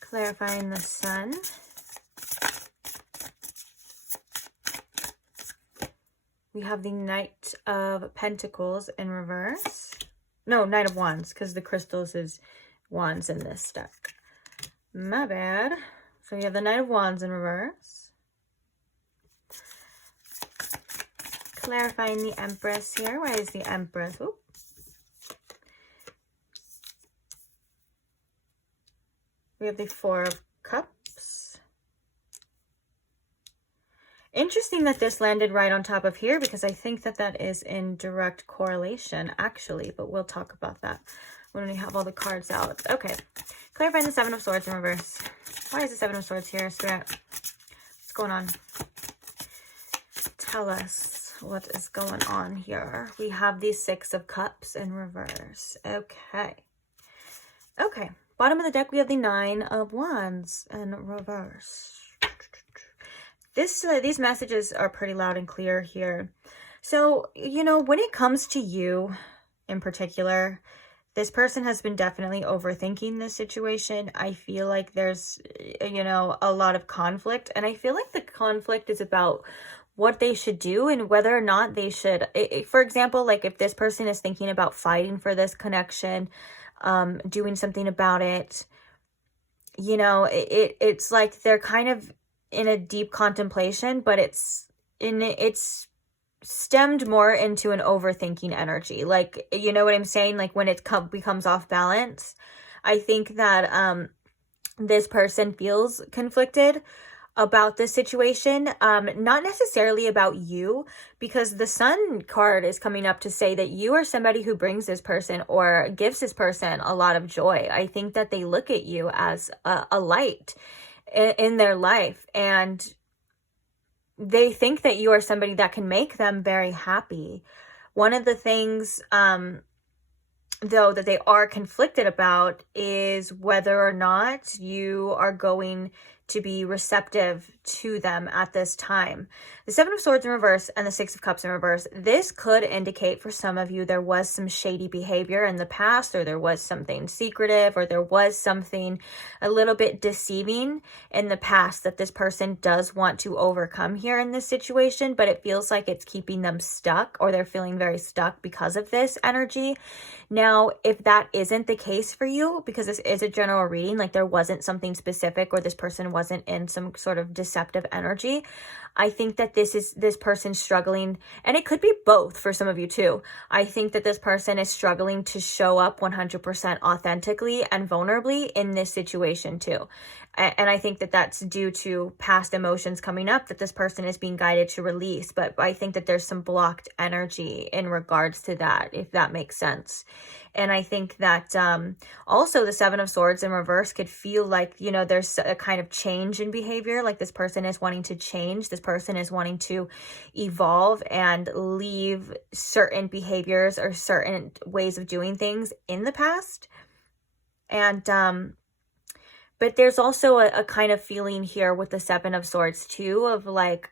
Clarifying the Sun. We have the Knight of Pentacles in reverse. No, Knight of Wands, because the crystals is Wands in this deck. My bad. So we have the Knight of Wands in reverse. Clarifying the Empress here. Why is the Empress? Ooh. We have the 4 of Cups. Interesting that this landed right on top of here, because I think that that is in direct correlation, actually. But we'll talk about that when we have all the cards out. Okay. Clarifying the 7 of Swords in reverse. Why is the 7 of Swords here, Spirit? What's going on? Tell us what is going on here. We have the 6 of Cups in reverse. Okay. Okay. Bottom of the deck, we have the 9 of Wands in reverse. These messages are pretty loud and clear here. So, you know, when it comes to you in particular, this person has been definitely overthinking this situation. I feel like there's, you know, a lot of conflict. And I feel like the conflict is about what they should do and whether or not they should. For example, like if this person is thinking about fighting for this connection, doing something about it, you know, it's like they're kind of in a deep contemplation, but it's stemmed more into an overthinking energy. Like, you know what I'm saying? Like when it becomes off balance, I think that this person feels conflicted about this situation, not necessarily about you, because the Sun card is coming up to say that you are somebody who brings this person or gives this person a lot of joy. I think that they look at you as a light in their life, and they think that you are somebody that can make them very happy. One of the things, though, that they are conflicted about is whether or not you are going to be receptive to them at this time. The 7 of Swords in reverse and the 6 of Cups in reverse, this could indicate for some of you there was some shady behavior in the past, or there was something secretive, or there was something a little bit deceiving in the past that this person does want to overcome here in this situation, but it feels like it's keeping them stuck, or they're feeling very stuck because of this energy. Now, if that isn't the case for you, because this is a general reading, like there wasn't something specific or this person wasn't in some sort of deceptive energy, I think that this person struggling, and it could be both for some of you too. I think that this person is struggling to show up 100% authentically and vulnerably in this situation too. And I think that that's due to past emotions coming up that this person is being guided to release. But I think that there's some blocked energy in regards to that, if that makes sense. And I think that also the 7 of Swords in reverse could feel like, you know, there's a kind of change in behavior. Like this person is wanting to change. This person is wanting to evolve and leave certain behaviors or certain ways of doing things in the past. And, but there's also a kind of feeling here with the 7 of Swords too, of like,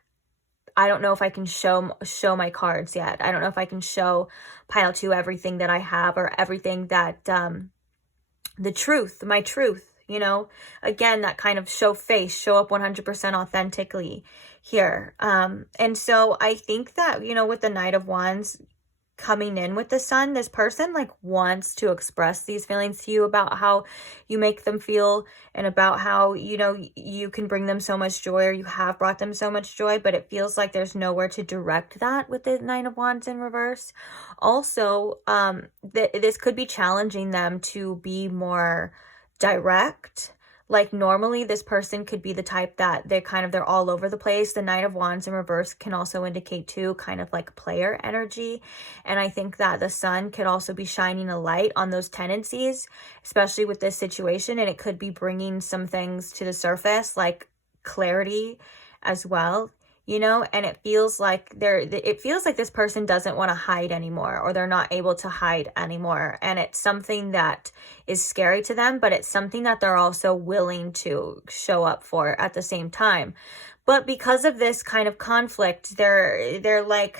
I don't know if I can show my cards yet. I don't know if I can show pile 2 everything that I have, or everything that, the truth, my truth, you know, again, that kind of show face, show up 100% authentically here. And so I think that, you know, with the Knight of Wands coming in with the sun, this person like wants to express these feelings to you about how you make them feel and about how, you know, you can bring them so much joy, or you have brought them so much joy, but it feels like there's nowhere to direct that with the Nine of Wands in reverse. Also, this could be challenging them to be more direct. Like normally this person could be the type that they're all over the place. The Knight of Wands in reverse can also indicate too kind of like player energy. And I think that the sun could also be shining a light on those tendencies, especially with this situation. And it could be bringing some things to the surface, like clarity as well, you know. And it feels like this person doesn't want to hide anymore, or they're not able to hide anymore. And it's something that is scary to them, but it's something that they're also willing to show up for at the same time. But because of this kind of conflict, they're like,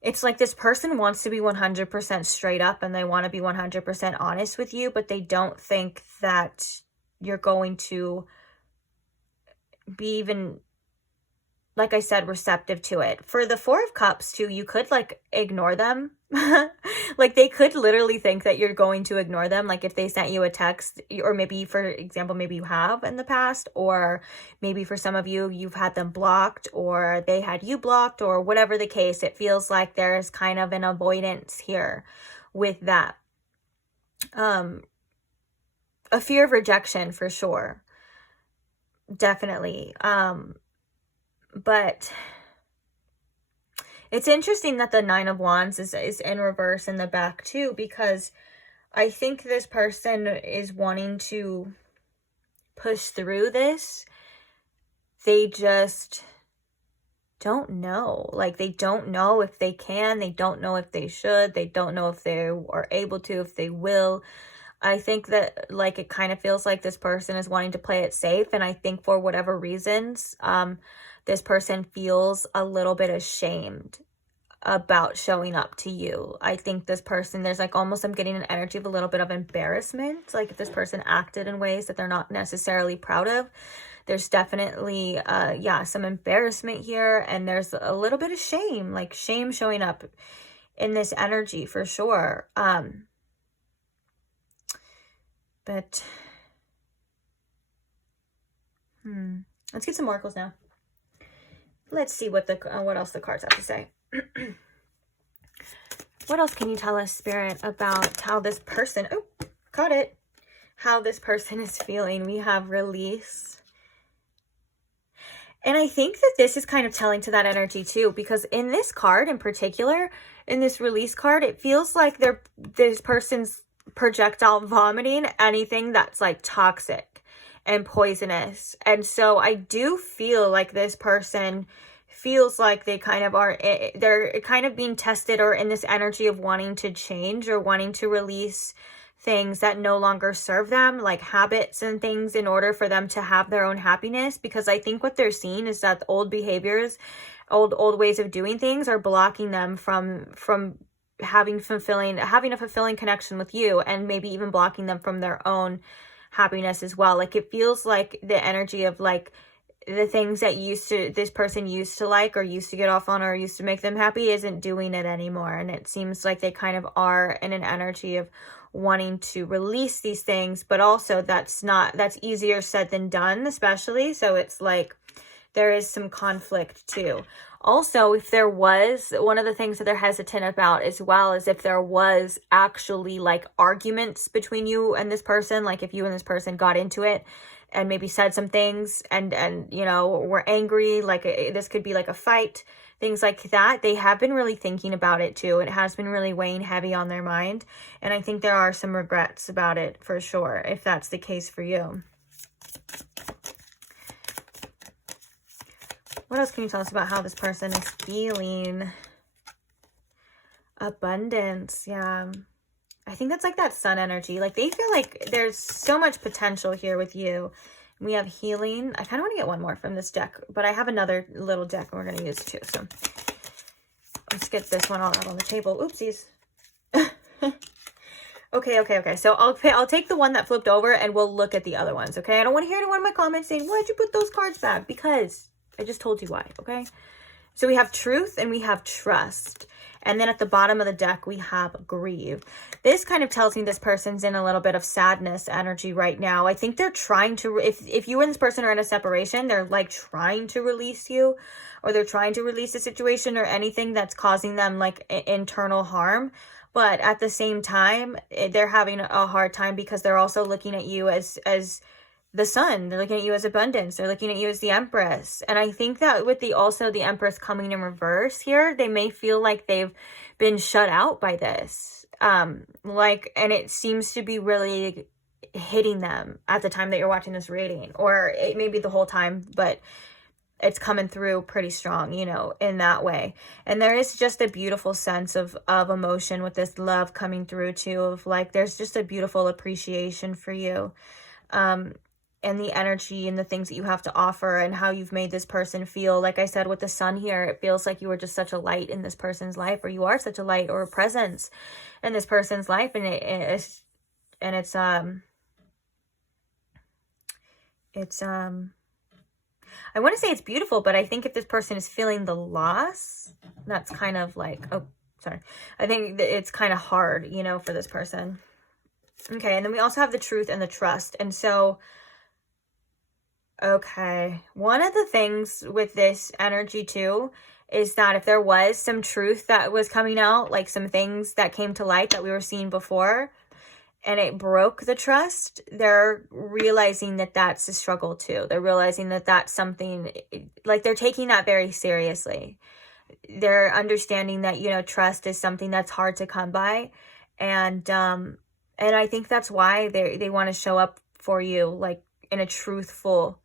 it's like this person wants to be 100% straight up and they want to be 100% honest with you, but they don't think that you're going to be even, like I said, receptive to it. For the Four of Cups too, you could like ignore them. Like they could literally think that you're going to ignore them. Like if they sent you a text, or maybe, for example, maybe you have in the past, or maybe for some of you, you've had them blocked, or they had you blocked, or whatever the case, it feels like there's kind of an avoidance here with that. A fear of rejection for sure. Definitely. But it's interesting that the Nine of Wands is in reverse in the back too, because I think this person is wanting to push through this. They just don't know. Like they don't know if they can, they don't know if they should, they don't know if they are able to, if they will. I think that like it kind of feels like this person is wanting to play it safe, and I think for whatever reasons, this person feels a little bit ashamed about showing up to you. I think this person, there's like almost, I'm getting an energy of a little bit of embarrassment. Like if this person acted in ways that they're not necessarily proud of, there's definitely, some embarrassment here. And there's a little bit of shame, like shame showing up in this energy for sure. But, let's get some oracles now. Let's see what else the cards have to say. What else can you tell us, Spirit, about how this person, how this person is feeling? We have release. And I think that this is kind of telling to that energy too, because in this card in particular, in this release card, it feels like this person's projectile vomiting anything that's like toxic and poisonous. And so I do feel like this person feels like they kind of they're kind of being tested, or in this energy of wanting to change or wanting to release things that no longer serve them, like habits and things, in order for them to have their own happiness. Because I think what they're seeing is that old behaviors, old ways of doing things are blocking them from having a fulfilling connection with you, and maybe even blocking them from their own happiness as well. Like it feels like the energy of like the things that this person used to like, or used to get off on, or used to make them happy, isn't doing it anymore. And it seems like they kind of are in an energy of wanting to release these things, but also that's easier said than done, especially. So it's like there is some conflict too. Also, if there was, one of the things that they're hesitant about as well is if there was actually like arguments between you and this person, like if you and this person got into it and maybe said some things and you know, were angry, like this could be like a fight, things like that. They have been really thinking about it too. It has been really weighing heavy on their mind. And I think there are some regrets about it for sure, if that's the case for you. What else can you tell us about how this person is feeling? Abundance. Yeah. I think that's like that sun energy. Like they feel like there's so much potential here with you. We have healing. I kind of want to get one more from this deck, but I have another little deck we're going to use too. So let's get this one all out on the table. Oopsies. Okay. So I'll take the one that flipped over and we'll look at the other ones. Okay. I don't want to hear anyone in my comments saying, why'd you put those cards back? Because I just told you why. Okay. So we have truth and we have trust. And then at the bottom of the deck, we have grieve. This kind of tells me this person's in a little bit of sadness energy right now. I think they're trying to, if you and this person are in a separation, they're like trying to release you, or they're trying to release a situation or anything that's causing them like internal harm. But at the same time, they're having a hard time because they're also looking at you as the sun. They're looking at you as abundance. They're looking at you as the Empress. And I think that with the Empress coming in reverse here, they may feel like they've been shut out by this. And it seems to be really hitting them at the time that you're watching this reading, or it may be the whole time, but it's coming through pretty strong, you know, in that way. And there is just a beautiful sense of emotion with this love coming through too, of like, there's just a beautiful appreciation for you. And the energy and the things that you have to offer and how you've made this person feel. Like I said, with the sun here, it feels like you were just such a light in this person's life, or you are such a light or a presence in this person's life. And it's I want to say it's beautiful, but I think if this person is feeling the loss, that's kind of like, oh, sorry. I think that it's kind of hard, you know, for this person. Okay. And then we also have the truth and the trust. And so, okay, one of the things with this energy too is that if there was some truth that was coming out, like some things that came to light that we were seeing before, and it broke the trust, they're realizing that that's a struggle too. They're realizing that that's something, like they're taking that very seriously. They're understanding that, you know, trust is something that's hard to come by. And I think that's why they want to show up for you, like in a truthful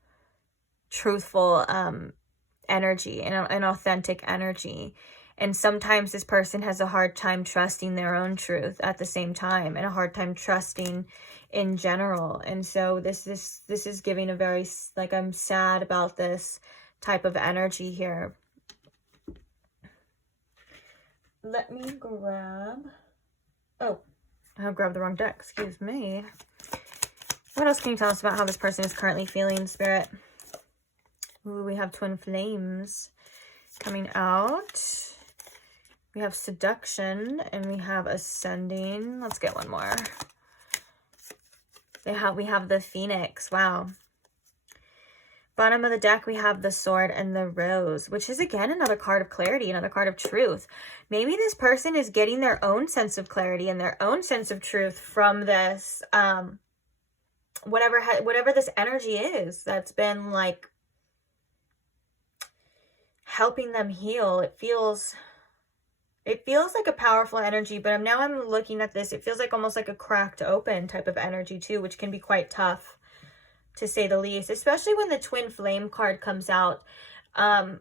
energy, and an authentic energy. And sometimes this person has a hard time trusting their own truth at the same time, and a hard time trusting in general. And so this is giving a very, like, I'm sad about this type of energy here. Let me grab, oh, I grabbed the wrong deck, excuse me. What else can you tell us about how this person is currently feeling, Spirit? Ooh, we have twin flames coming out. We have seduction, and we have ascending. Let's get one more. We have the phoenix. Wow. Bottom of the deck, we have the sword and the rose, which is again another card of clarity, another card of truth. Maybe this person is getting their own sense of clarity and their own sense of truth from this, whatever this energy is that's been like helping them heal. It feels like a powerful energy, but now I'm looking at this, it feels like almost like a cracked open type of energy too, which can be quite tough to say the least, especially when the twin flame card comes out. Then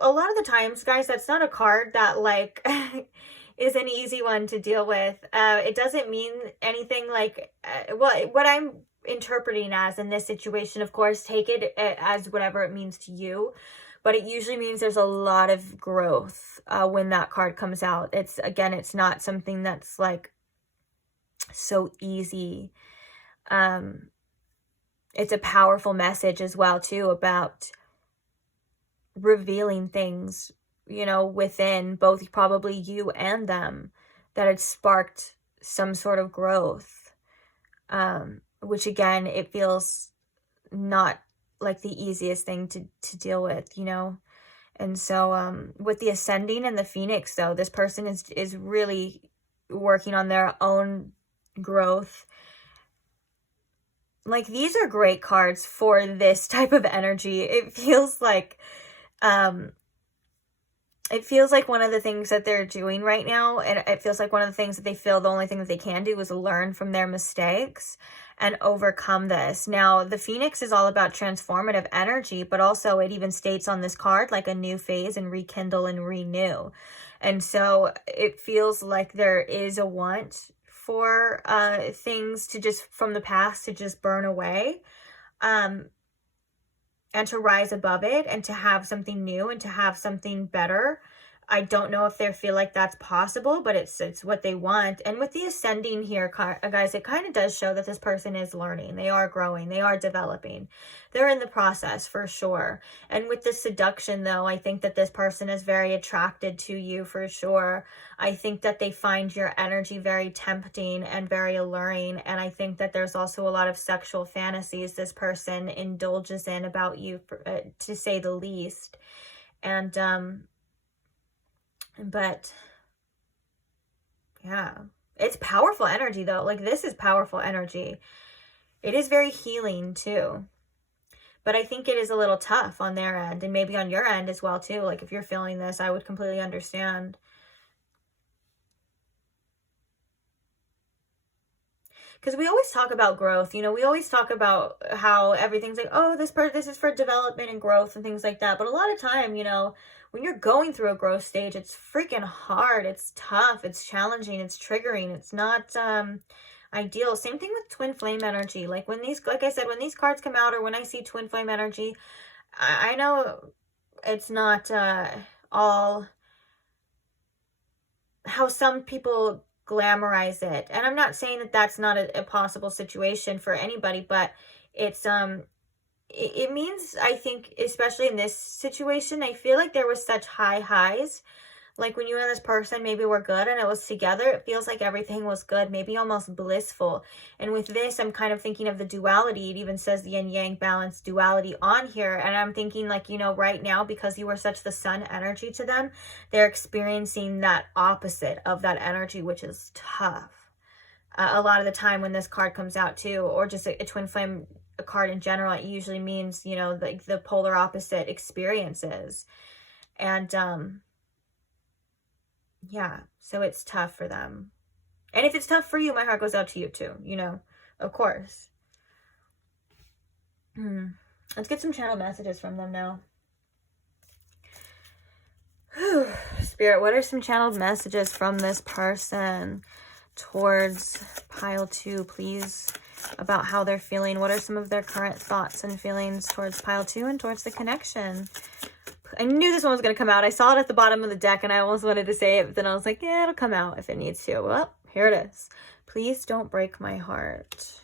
a lot of the times, guys, that's not a card that like is an easy one to deal with. It doesn't mean anything like, what I'm interpreting as in this situation, of course, take it as whatever it means to you. But it usually means there's a lot of growth when that card comes out. It's not something that's like so easy. It's a powerful message as well too about revealing things, you know, within both probably you and them, that it sparked some sort of growth. Which again, it feels not like the easiest thing to deal with, you know. And so with the ascending and the phoenix though, this person is really working on their own growth. Like, these are great cards for this type of energy. It feels like one of the things that they're doing right now, and it feels like one of the things that they feel the only thing that they can do is learn from their mistakes and overcome this. Now, the phoenix is all about transformative energy, but also it even states on this card like a new phase and rekindle and renew. And so it feels like there is a want for things to just, from the past, to just burn away, and to rise above it, and to have something new, and to have something better I don't know if they feel like that's possible, but it's what they want. And with the ascending here, guys, it kind of does show that this person is learning. They are growing. They are developing. They're in the process for sure. And with the seduction, though, I think that this person is very attracted to you for sure. I think that they find your energy very tempting and very alluring. And I think that there's also a lot of sexual fantasies this person indulges in about you, to say the least. And, but yeah, it's powerful energy though. Like, this is powerful energy. It is very healing too. But I think it is a little tough on their end, and maybe on your end as well too. Like, if you're feeling this, I would completely understand. Because we always talk about growth, you know, we always talk about how everything's like, oh, this is for development and growth and things like that. But a lot of time, you know, when you're going through a growth stage, it's freaking hard. It's tough. It's challenging. It's triggering. It's not ideal. Same thing with twin flame energy. Like, when these, like I said, when these cards come out, or when I see twin flame energy, I know it's not all how some people glamorize it. And I'm not saying that that's not a possible situation for anybody, but it's it means, I think, especially in this situation, I feel like there was such high highs. Like, when you and this person maybe were good and it was together, it feels like everything was good, maybe almost blissful. And with this, I'm kind of thinking of the duality. It even says the yin yang balance duality on here. And I'm thinking, like, you know, right now, because you were such the sun energy to them, they're experiencing that opposite of that energy, which is tough. A lot of the time when this card comes out too, or just a twin flame card in general, it usually means, you know, the polar opposite experiences. And, yeah, so it's tough for them. And if it's tough for you, my heart goes out to you too, you know, of course. Let's get some channel messages from them now. Whew. Spirit, what are some channeled messages from this person towards pile 2, please, about how they're feeling? What are some of their current thoughts and feelings towards pile 2 and towards the connection? I knew this one was going to come out. I saw it at the bottom of the deck and I almost wanted to say it, but then I was like, yeah, it'll come out if it needs to. Well, here it is. Please don't break my heart.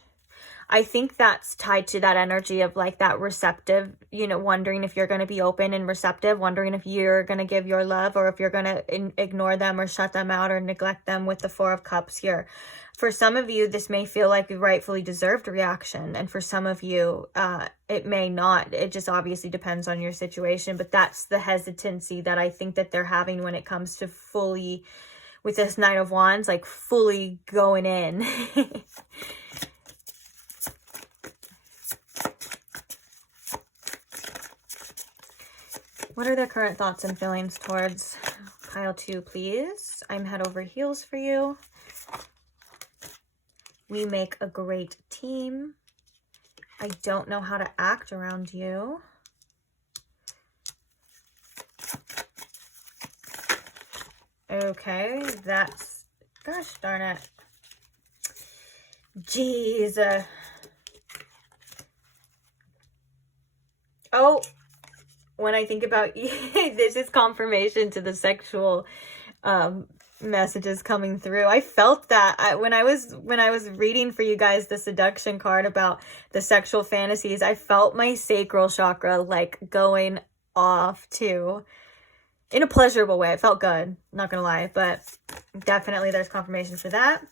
I think that's tied to that energy of, like, that receptive, you know, wondering if you're going to be open and receptive, wondering if you're going to give your love, or if you're going to ignore them or shut them out or neglect them, with the 4 of Cups here. For some of you, this may feel like a rightfully deserved reaction. And for some of you, it may not. It just obviously depends on your situation. But that's the hesitancy that I think that they're having when it comes to fully, with this Knight of Wands, like fully going in. What are their current thoughts and feelings towards pile 2, please? I'm head over heels for you. We make a great team. I don't know how to act around you. Okay, that's, gosh darn it. Jeez. Oh, when I think about this is confirmation to the sexual messages coming through. I felt that when I was reading for you guys the seduction card about the sexual fantasies, I felt my sacral chakra like going off too, in a pleasurable way. It felt good, not gonna lie, but definitely there's confirmation for that.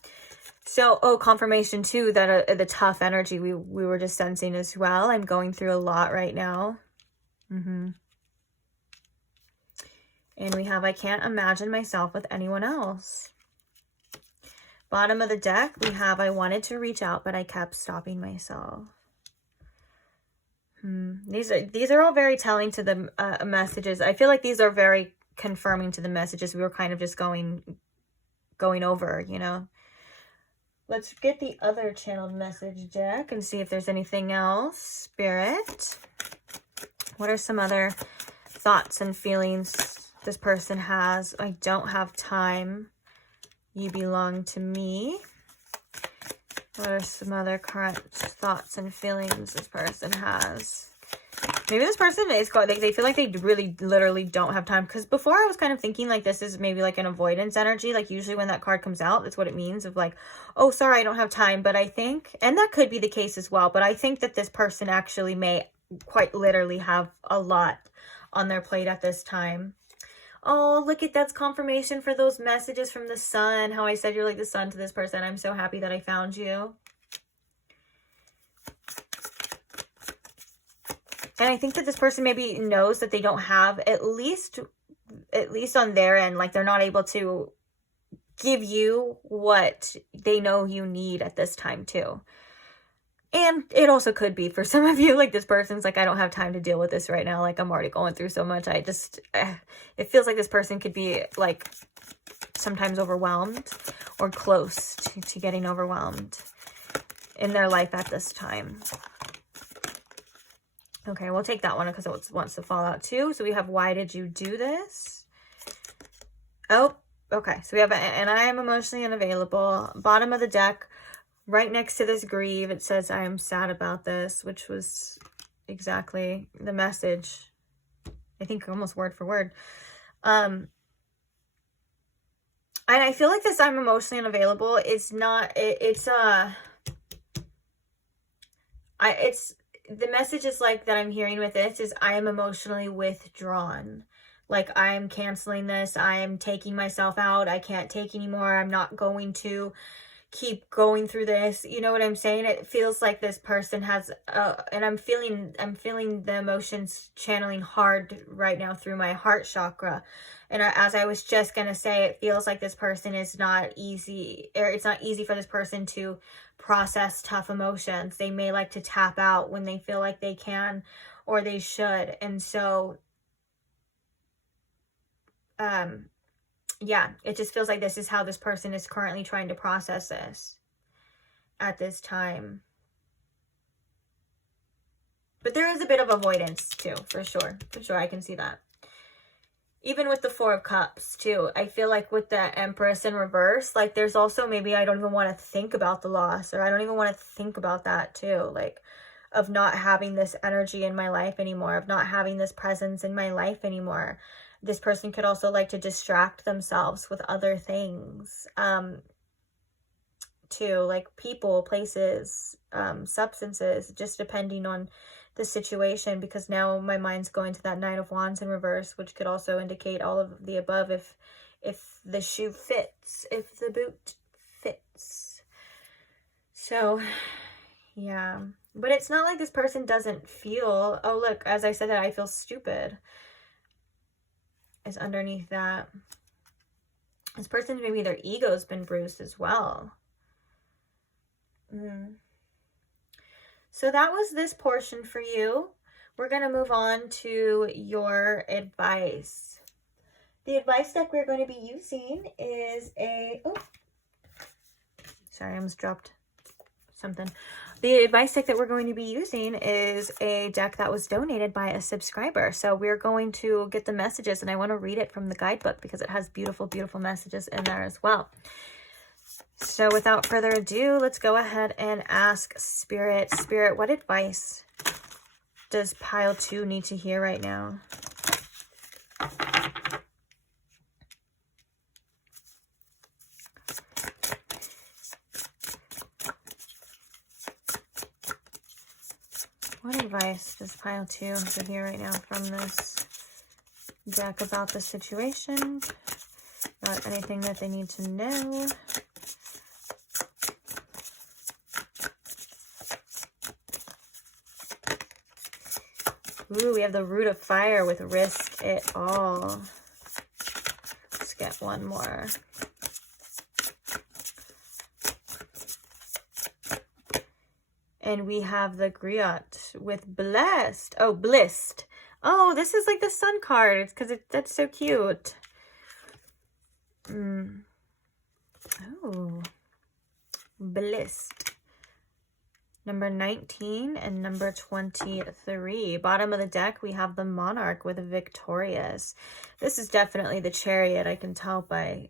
So, oh, confirmation too that the tough energy we were just sensing as well. I'm going through a lot right now. And we have, I can't imagine myself with anyone else. Bottom of the deck, we have, I wanted to reach out, but I kept stopping myself. These are all very telling to the messages. I feel like these are very confirming to the messages we were kind of just going over, you know. Let's get the other channeled message deck and see if there's anything else. Spirit, what are some other thoughts and feelings this person has? I don't have time. You belong to me. What are some other current thoughts and feelings this person has? Maybe this person is called, they feel like they really literally don't have time. Because before I was kind of thinking like this is maybe like an avoidance energy. Like usually when that card comes out, that's what it means of like, oh, sorry, I don't have time. But I think, and that could be the case as well. But I think that this person actually may quite literally have a lot on their plate at this time. Oh, look at that's confirmation for those messages from the sun. How I said you're like the sun to this person. I'm so happy that I found you. And I think that this person maybe knows that they don't have, at least on their end, like they're not able to give you what they know you need at this time too. And it also could be for some of you, like this person's like, I don't have time to deal with this right now. Like I'm already going through so much. It feels like this person could be like sometimes overwhelmed or close to getting overwhelmed in their life at this time. Okay, we'll take that one because it wants to fall out too. So we have, why did you do this? Oh, okay. So we have, and I am emotionally unavailable. Bottom of the deck, right next to this grieve, it says, I am sad about this, which was exactly the message. I think almost word for word. And I feel like this I'm emotionally unavailable. It's not, the message is like that I'm hearing with this is I am emotionally withdrawn. Like I am canceling this. I am taking myself out. I can't take anymore. I'm not going to keep going through this. You know what I'm saying? It feels like this person has, and I'm feeling the emotions channeling hard right now through my heart chakra. And as I was just going to say, it feels like this person is not easy, or it's not easy for this person to process tough emotions. They may like to tap out when they feel like they can or they should. And so, yeah, it just feels like this is how this person is currently trying to process this at this time. But there is a bit of avoidance too, for sure. For sure, I can see that. Even with the Four of Cups too, I feel like with the Empress in reverse, like there's also maybe I don't even want to think about the loss, or I don't even want to think about that too, like of not having this energy in my life anymore, of not having this presence in my life anymore. This person could also like to distract themselves with other things too, like people, places, substances, just depending on the situation, because now my mind's going to that Knight of Wands in reverse, which could also indicate all of the above if the shoe fits, if the boot fits. So yeah, but it's not like this person doesn't feel, oh look, as I said that I feel stupid is underneath that. This person, maybe their ego's been bruised as well. So that was this portion for you. We're going to move on to your advice. The advice deck we're going to be using is a... Oh, sorry, I almost dropped something. The advice deck that we're going to be using is a deck that was donated by a subscriber. So we're going to get the messages, and I want to read it from the guidebook because it has beautiful, beautiful messages in there as well. So without further ado, let's go ahead and ask Spirit. Spirit, what advice does pile 2 need to hear right now? What advice does pile 2 have to hear right now from this deck about the situation? About anything that they need to know? Ooh, we have the Root of Fire with risk it all. Let's get one more. And we have the Griot with blessed. Oh, blissed. Oh, this is like the sun card. It's because that's so cute. Oh, blissed. Number 19 and number 23. Bottom of the deck, we have the Monarch with a victorious. This is definitely the Chariot. I can tell by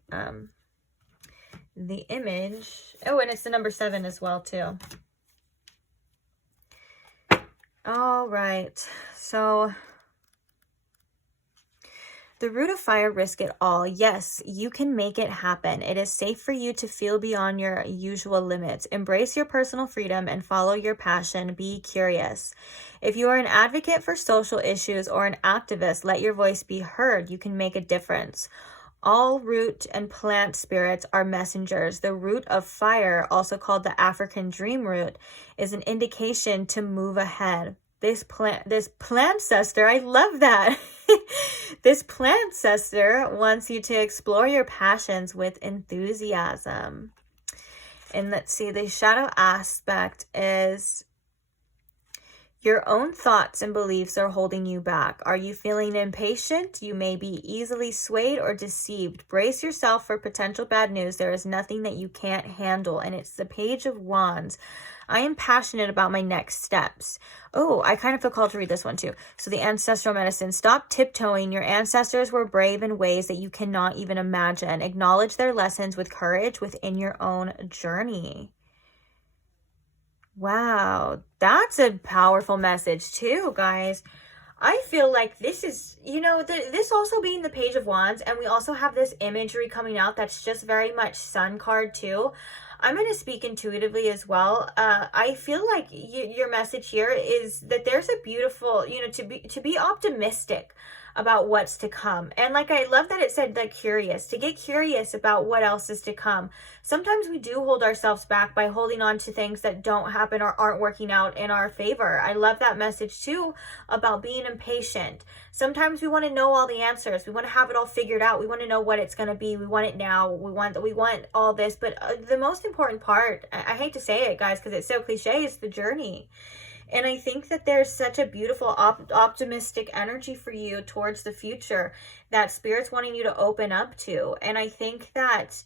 the image. Oh, and it's the number 7 as well, too. All right. So the root of fire, risk it all. Yes, you can make it happen. It is safe for you to feel beyond your usual limits. Embrace your personal freedom and follow your passion. Be curious. If you are an advocate for social issues or an activist, let your voice be heard. You can make a difference. All root and plant spirits are messengers. The root of fire, also called the African dream root, is an indication to move ahead. This plantcestor, I love that. This plantcestor wants you to explore your passions with enthusiasm. And let's see, the shadow aspect is your own thoughts and beliefs are holding you back. Are you feeling impatient? You may be easily swayed or deceived. Brace yourself for potential bad news. There is nothing that you can't handle. And it's the Page of Wands. I am passionate about my next steps. Oh, I kind of feel called to read this one too. So the ancestral medicine. Stop tiptoeing. Your ancestors were brave in ways that you cannot even imagine. Acknowledge their lessons with courage within your own journey. Wow, that's a powerful message too, guys. I feel like this is, you know, this also being the Page of Wands, and we also have this imagery coming out that's just very much Sun card too. I'm going to speak intuitively as well. I feel like your message here is that there's a beautiful, you know, to be optimistic about what's to come. And like, I love that it said like curious, to get curious about what else is to come. Sometimes we do hold ourselves back by holding on to things that don't happen or aren't working out in our favor. I love that message too about being impatient. Sometimes we want to know all the answers. We want to have it all figured out. We want to know what it's going to be. We want it now. We want all this. But the most important part, I hate to say it, guys, because it's so cliche, is the journey. And I think that there's such a beautiful optimistic energy for you towards the future that Spirit's wanting you to open up to. And I think that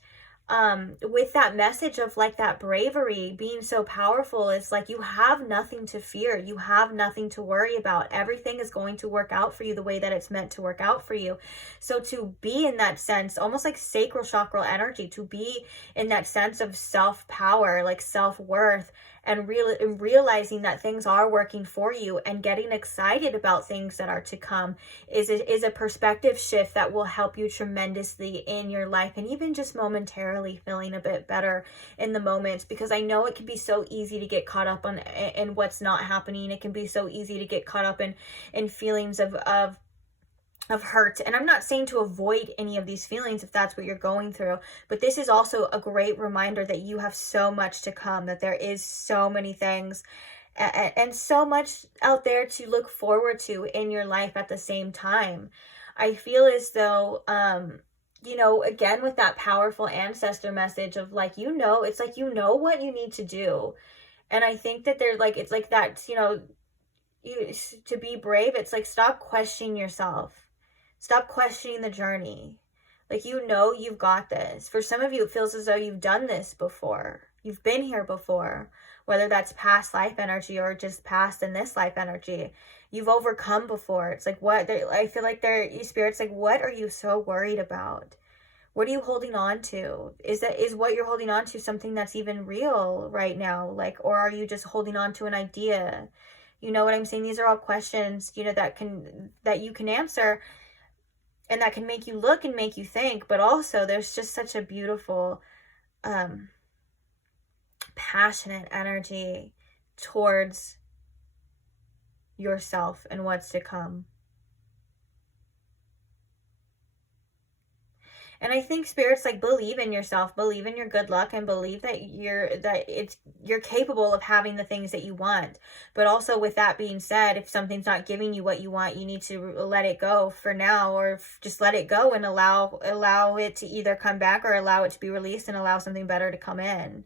with that message of like that bravery being so powerful, it's like you have nothing to fear. You have nothing to worry about. Everything is going to work out for you the way that it's meant to work out for you. So to be in that sense, almost like sacral chakra energy, to be in that sense of self-power, like self-worth, and realizing that things are working for you and getting excited about things that are to come is a perspective shift that will help you tremendously in your life, and even just momentarily feeling a bit better in the moments, because I know it can be so easy to get caught up in what's not happening. It can be so easy to get caught up in feelings of hurt. And I'm not saying to avoid any of these feelings if that's what you're going through, but this is also a great reminder that you have so much to come, that there is so many things and so much out there to look forward to in your life at the same time. I feel as though, you know, again, with that powerful ancestor message of like, you know, it's like, you know what you need to do. And I think that there's like, it's like that, you know, to be brave, it's like, stop questioning yourself. Stop questioning the journey. Like, you know, you've got this. For some of you, it feels as though you've done this before. You've been here before, whether that's past life energy or just past in this life energy. You've overcome before. It's like, what? I feel like Spirit's like, what are you so worried about? What are you holding on to? Is what you're holding on to something that's even real right now? Like, or are you just holding on to an idea? You know what I'm saying? These are all questions, you know, that you can answer, and that can make you look and make you think. But also there's just such a beautiful, passionate energy towards yourself and what's to come. And I think Spirit's like, believe in yourself, believe in your good luck, and believe that you're capable of having the things that you want. But also, with that being said, if something's not giving you what you want, you need to let it go for now, or just let it go and allow it to either come back or allow it to be released and allow something better to come in.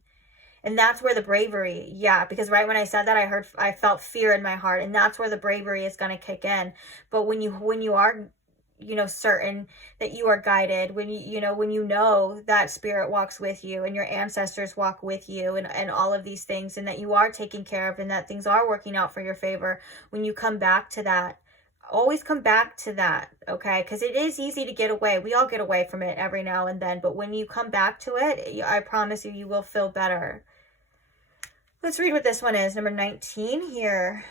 And that's where the bravery, yeah, because right when I said that, I felt fear in my heart, and that's where the bravery is going to kick in. But when you are, you know, certain that you are guided, when you know that Spirit walks with you and your ancestors walk with you, and all of these things, and that you are taken care of, and that things are working out for your favor, when you come back to that, always come back to that, okay? Because it is easy to get away. We all get away from it every now and then, but when you come back to it, I promise you, you will feel better. Let's read what this one is. Number 19 here.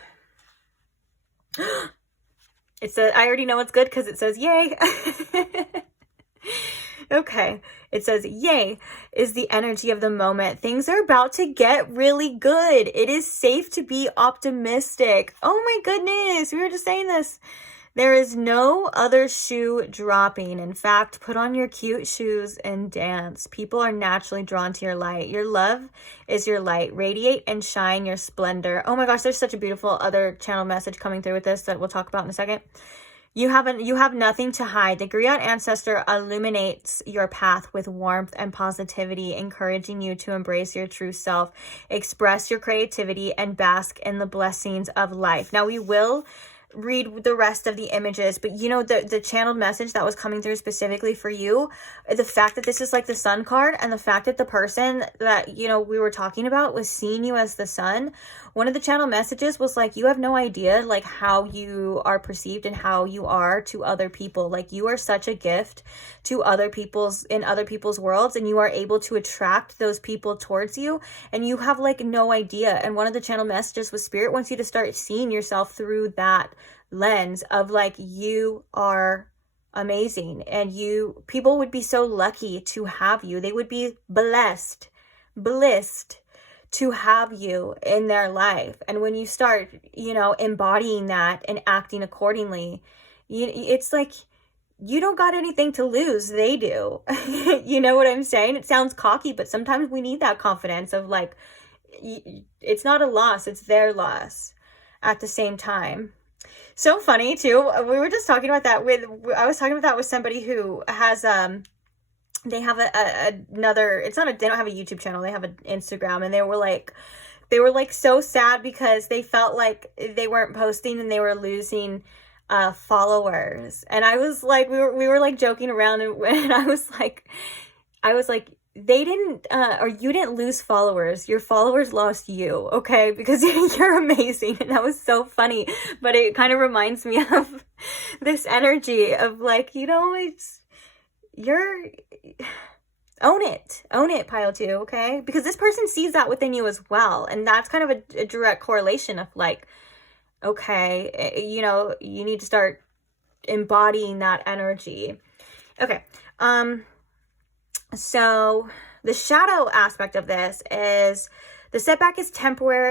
It says, I already know it's good because it says yay. Okay, it says, yay is the energy of the moment. Things are about to get really good. It is safe to be optimistic. Oh my goodness, we were just saying this. There is no other shoe dropping. In fact, put on your cute shoes and dance. People are naturally drawn to your light. Your love is your light. Radiate and shine your splendor. Oh my gosh, there's such a beautiful other channel message coming through with this that we'll talk about in a second. You have nothing to hide. The Griot ancestor illuminates your path with warmth and positivity, encouraging you to embrace your true self, express your creativity, and bask in the blessings of life. Now, we will read the rest of the images, but you know, the channeled message that was coming through specifically for you, the fact that this is like the sun card, and the fact that the person that, you know, we were talking about was seeing you as the sun. One of the channel messages was like, you have no idea like how you are perceived and how you are to other people. Like, you are such a gift to other people's worlds, and you are able to attract those people towards you, and you have like no idea. And one of the channel messages was Spirit wants you to start seeing yourself through that lens of like, you are amazing, and people would be so lucky to have you. They would be blessed to have you in their life. And when you start, you know, embodying that and acting accordingly, it's like, you don't got anything to lose. They do. You know what I'm saying? It sounds cocky, but sometimes we need that confidence of like, it's not a loss, it's their loss at the same time. So funny too. We were just talking about that I was talking about that with somebody who has, they have another, they don't have a YouTube channel, they have an Instagram, and they were like so sad because they felt like they weren't posting and they were losing followers. And I was like, we were like joking around, and I was like, they didn't, or you didn't lose followers. Your followers lost you, okay? Because you're amazing. And that was so funny. But it kind of reminds me of this energy of like, you know, own it, pile 2, okay? Because this person sees that within you as well. And that's kind of a direct correlation of like, okay, you know, you need to start embodying that energy. Okay. So the shadow aspect of this is the setback is temporary.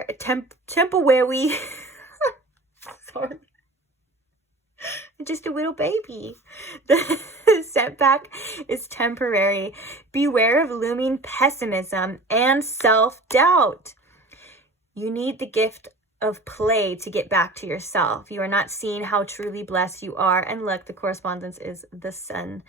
Sorry. Just a little baby. The setback is temporary. Beware of looming pessimism and self-doubt. You need the gift of play to get back to yourself. You are not seeing how truly blessed you are. And look, the correspondence is the sun.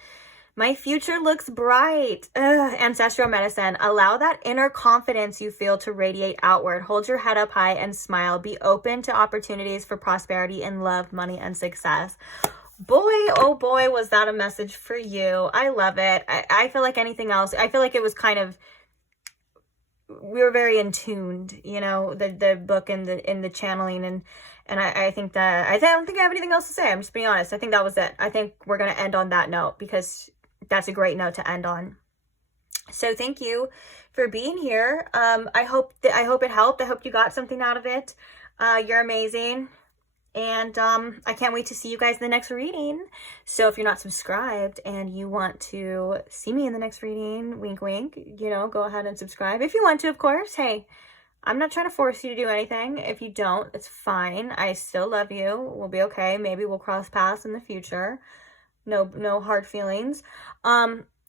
My future looks bright. Ancestral medicine. Allow that inner confidence you feel to radiate outward. Hold your head up high and smile. Be open to opportunities for prosperity in love, money, and success. Boy, oh boy, was that a message for you. I love it. I feel like anything else. I feel like it was kind of, we were very in tuned, you know, the book and the channeling, and I think that, I don't think I have anything else to say. I'm just being honest. I think that was it. I think we're going to end on that note because that's a great note to end on. So thank you for being here. I hope it helped. I hope you got something out of it. You're amazing. And I can't wait to see you guys in the next reading. So if you're not subscribed and you want to see me in the next reading, wink, wink, you know, go ahead and subscribe. If you want to, of course. Hey, I'm not trying to force you to do anything. If you don't, it's fine. I still love you. We'll be okay. Maybe we'll cross paths in the future. No hard feelings.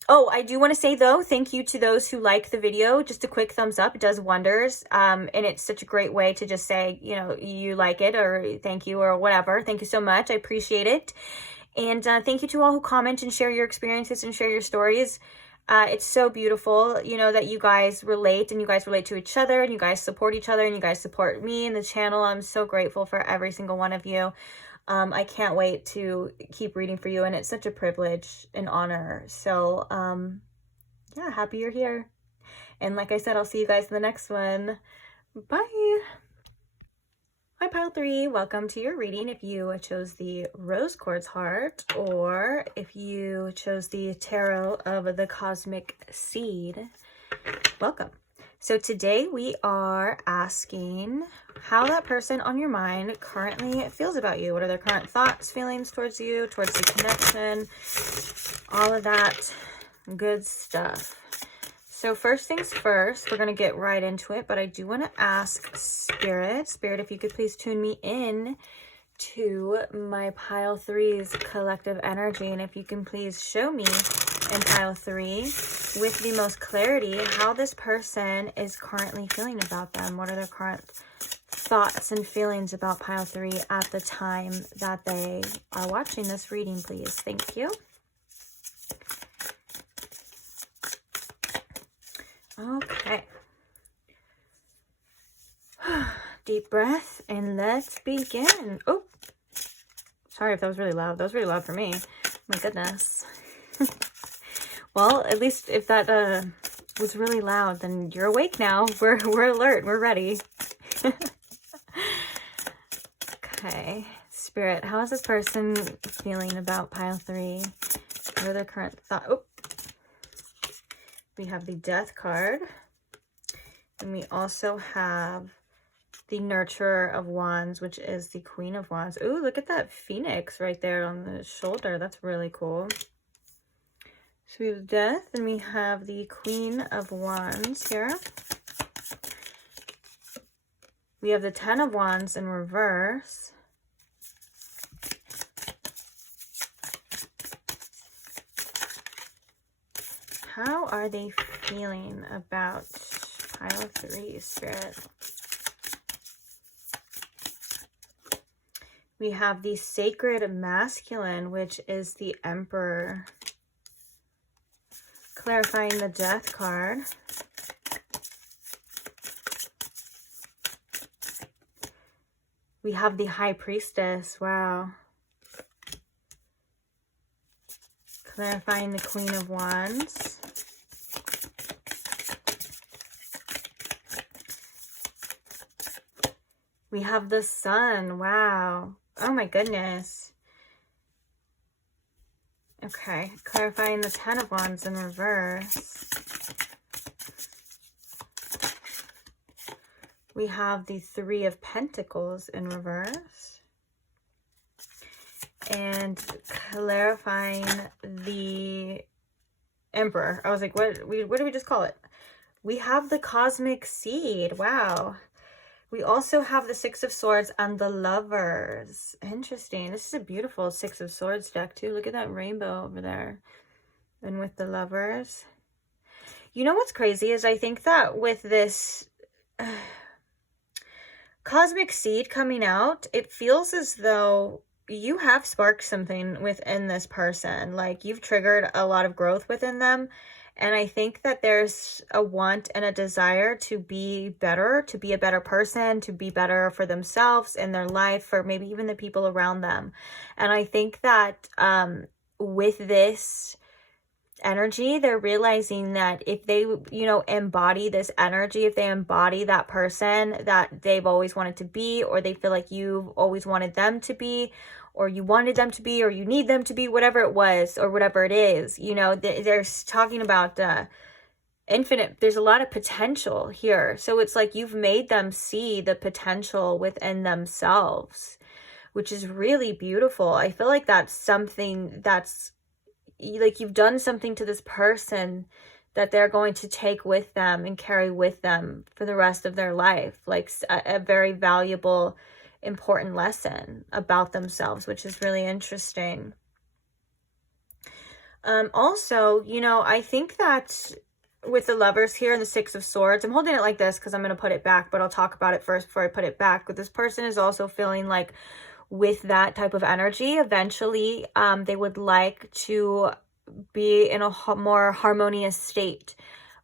Oh, I do want to say though, thank you to those who like the video. Just a quick thumbs up. It does wonders. And it's such a great way to just say, you know, you like it, or thank you, or whatever. Thank you so much. I appreciate it. And thank you to all who comment and share your experiences and share your stories. It's so beautiful, you know, that you guys relate, and you guys relate to each other, and you guys support each other, and you guys support me and the channel. I'm so grateful for every single one of you. I can't wait to keep reading for you, and it's such a privilege and honor. So, yeah, happy you're here. And like I said, I'll see you guys in the next one. Bye. Hi, pile 3. Welcome to your reading. If you chose the rose quartz heart, or if you chose the tarot of the cosmic seed, welcome. So today we are asking how that person on your mind currently feels about you. What are their current thoughts, feelings towards you, towards the connection, all of that good stuff. So first things first, we're going to get right into it, but I do want to ask Spirit, if you could please tune me in to my pile 3's collective energy, and if you can please show me in pile 3 with the most clarity how this person is currently feeling about them. What are their current thoughts and feelings about pile 3 at the time that they are watching this reading, please? Thank you. Okay. Deep breath and let's begin. Oh, sorry if that was really loud. That was really loud for me. My goodness. Well, at least if that was really loud, then you're awake now. We're alert. We're ready. Okay. Spirit, how is this person feeling about pile 3? What are their current thoughts? Oh. We have the Death card. And we also have the Nurturer of Wands, which is the Queen of Wands. Ooh, look at that phoenix right there on the shoulder. That's really cool. So we have Death, and we have the Queen of Wands here. We have the Ten of Wands in reverse. How are they feeling about pile 3, Spirit? We have the Sacred Masculine, which is the Emperor. Clarifying the Death card. We have the High Priestess. Wow. Clarifying the Queen of Wands. We have the Sun. Wow. Oh my goodness. Okay. Clarifying the Ten of Wands in reverse. We have the Three of Pentacles in reverse. And clarifying the Emperor. I was like, what did we just call it? We have the Cosmic Seed. Wow. We also have the Six of Swords and the Lovers. Interesting. This is a beautiful Six of Swords deck too. Look at that rainbow over there. And with the Lovers. You know what's crazy is I think that with this Cosmic Seed coming out, it feels as though you have sparked something within this person. Like you've triggered a lot of growth within them. And I think that there's a want and a desire to be better, to be a better person, to be better for themselves in their life, for maybe even the people around them. And I think that with this energy, they're realizing that if they, embody this energy, if they embody that person that they've always wanted to be, or they feel like you've always wanted them to be, or you wanted them to be, or you need them to be, whatever it was, or whatever it is, they're talking about infinite, there's a lot of potential here. So it's like you've made them see the potential within themselves, which is really beautiful. I feel like that's something that's, like you've done something to this person that they're going to take with them and carry with them for the rest of their life. Like a very valuable, important lesson about themselves, which is really interesting. Also, I think that with the Lovers here and the Six of Swords, I'm holding it like this because I'm going to put it back, but I'll talk about it first before I put it back. But this person is also feeling like with that type of energy, eventually they would like to be in a more harmonious state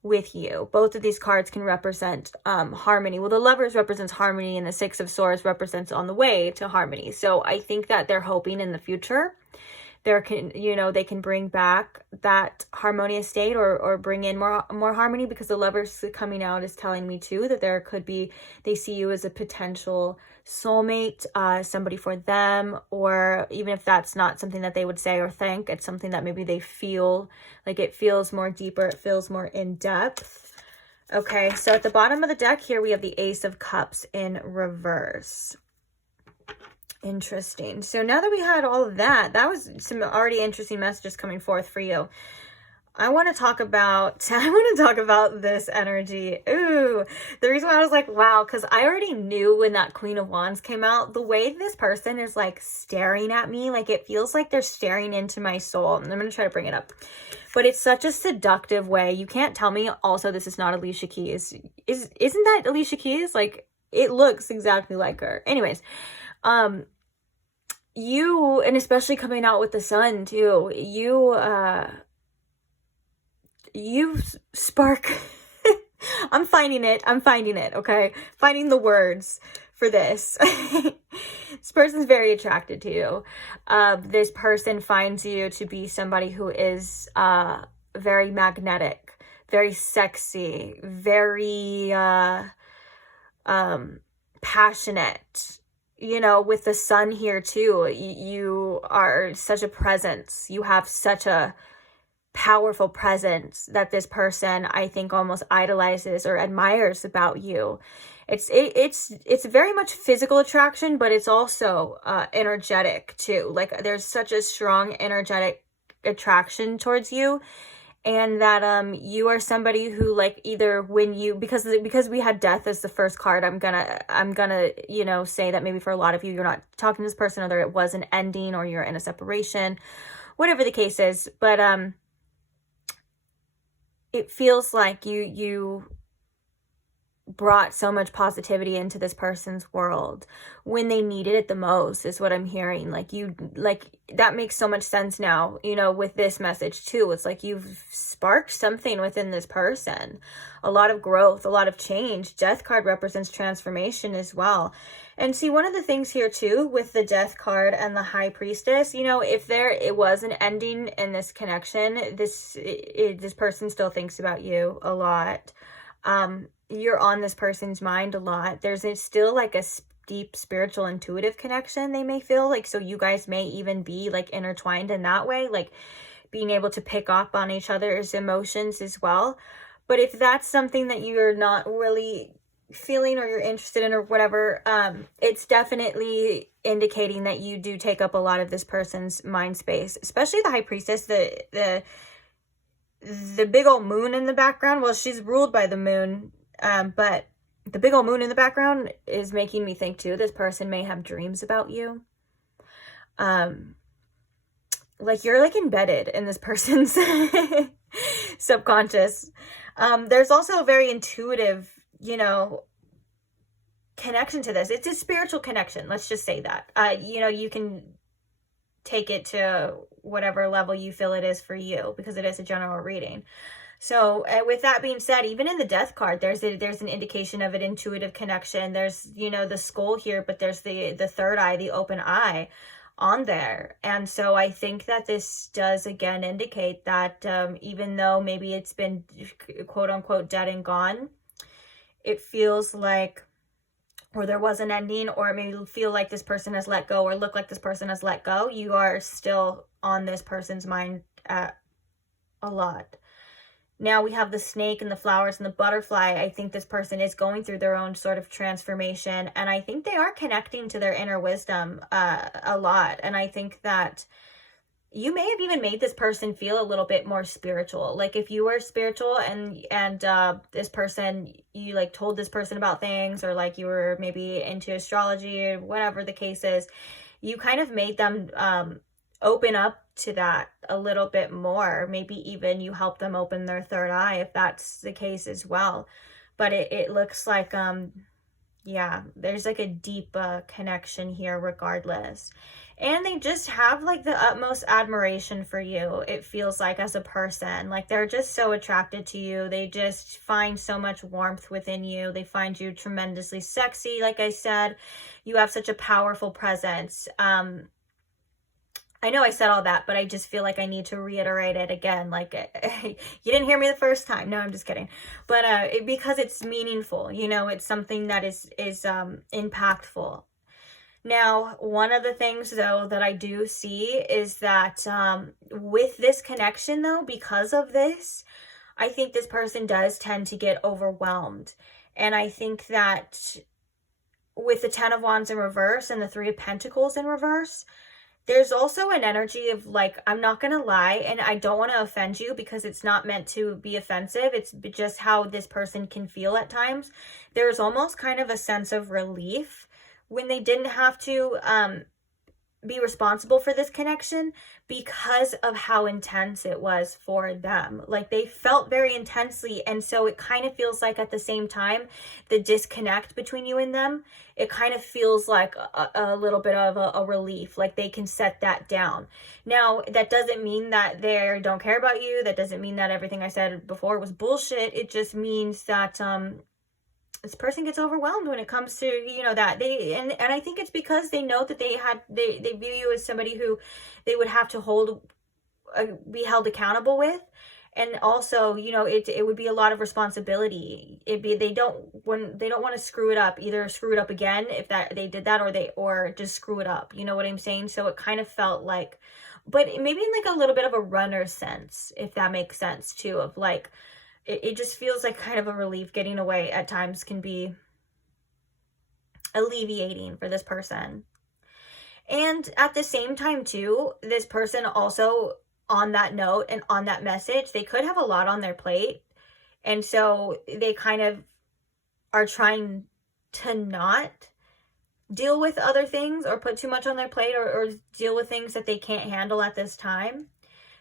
with you. Both of these cards can represent harmony. Well, the Lovers represents harmony and the Six of Swords represents on the way to harmony. So I think that they're hoping in the future they can bring back that harmonious state or bring in more harmony, because the Lovers coming out is telling me too that there could be, they see you as a potential soulmate, somebody for them, or even if that's not something that they would say or think, it's something that maybe they feel like it feels more deeper, it feels more in depth. Okay, so at the bottom of the deck here, we have the Ace of Cups in reverse. Interesting. So now that we had all of that, that was some already interesting messages coming forth for you. I want to talk about this energy. Ooh, the reason why I was like, wow, because I already knew when that Queen of Wands came out, the way this person is like staring at me, like it feels like they're staring into my soul. And I'm going to try to bring it up. But it's such a seductive way. You can't tell me also this is not Alicia Keys. Isn't that Alicia Keys? Like, it looks exactly like her. Anyways, you, and especially coming out with the sun too, you spark. I'm finding it, okay? Finding the words for this. This person's very attracted to you. This person finds you to be somebody who is very magnetic, very sexy, very passionate. You know, with the sun here too, you are such a presence. You have such a powerful presence that this person, I think, almost idolizes or admires about you. It's very much physical attraction, but it's also energetic too. Like there's such a strong energetic attraction towards you, and that you are somebody who, like, either when you, because we had death as the first card, I'm gonna you know, say that maybe for a lot of you, you're not talking to this person, or it was an ending, or you're in a separation, whatever the case is. But it feels like you brought so much positivity into this person's world when they needed it the most, is what I'm hearing. Like that makes so much sense now, you know, with this message too. It's like you've sparked something within this person, a lot of growth, a lot of change. Death card represents transformation as well. And see, one of the things here too with the Death card and the High Priestess, you know, if it was an ending in this connection, this person still thinks about you a lot. You're on this person's mind a lot. There's still like a deep spiritual intuitive connection they may feel like, so you guys may even be like intertwined in that way, like being able to pick up on each other's emotions as well. But if that's something that you're not really feeling or you're interested in or whatever, it's definitely indicating that you do take up a lot of this person's mind space, especially the High Priestess. The big old moon in the background, well, she's ruled by the moon, but the big old moon in the background is making me think too, this person may have dreams about you. Like you're like embedded in this person's subconscious. There's also a very intuitive, you know, connection to this. It's a spiritual connection. Let's just say that. You know, you can take it to whatever level you feel it is for you, because it is a general reading. So with that being said, even in the Death card, there's an indication of an intuitive connection. There's, you know, the skull here, but there's the third eye, the open eye on there. And so I think that this does again indicate that even though maybe it's been quote unquote dead and gone, it feels like, or there was an ending, or it may feel like this person has let go, or look like this person has let go, you are still on this person's mind a lot. Now we have the snake and the flowers and the butterfly. I think this person is going through their own sort of transformation, and I think they are connecting to their inner wisdom a lot. And I think that you may have even made this person feel a little bit more spiritual. Like if you were spiritual and this person, you like told this person about things, or like you were maybe into astrology or whatever the case is, you kind of made them open up to that a little bit more. Maybe even you help them open their third eye if that's the case as well. But it looks like yeah, there's like a deep connection here regardless. And they just have like the utmost admiration for you, it feels like, as a person. Like they're just so attracted to you. They just find so much warmth within you. They find you tremendously sexy. Like I said, you have such a powerful presence. I know I said all that, but I just feel like I need to reiterate it again. Like, you didn't hear me the first time. No, I'm just kidding. But because it's meaningful, you know, it's something that is impactful. Now, one of the things, though, that I do see is that with this connection, though, because of this, I think this person does tend to get overwhelmed. And I think that with the 10 of Wands in reverse and the 3 of Pentacles in reverse, there's also an energy of like, I'm not going to lie, and I don't want to offend you because it's not meant to be offensive. It's just how this person can feel at times. There's almost kind of a sense of relief when they didn't have to be responsible for this connection because of how intense it was for them. Like, they felt very intensely, and so it kind of feels like at the same time, the disconnect between you and them, it kind of feels like a little bit of a relief. Like, they can set that down. Now, that doesn't mean that they don't care about you. That doesn't mean that everything I said before was bullshit. It just means that this person gets overwhelmed when it comes to, you know, that they, and I think it's because they know that they view you as somebody who they would have to be held accountable with. And also, you know, it would be a lot of responsibility. They don't want to screw it up, either screw it up again if they did that, or just screw it up. You know what I'm saying? So it kind of felt like, but maybe in like a little bit of a runner sense, if that makes sense too, of like, it just feels like kind of a relief. Getting away at times can be alleviating for this person. And at the same time too, this person also, on that note and on that message, they could have a lot on their plate. And so they kind of are trying to not deal with other things or put too much on their plate, or deal with things that they can't handle at this time.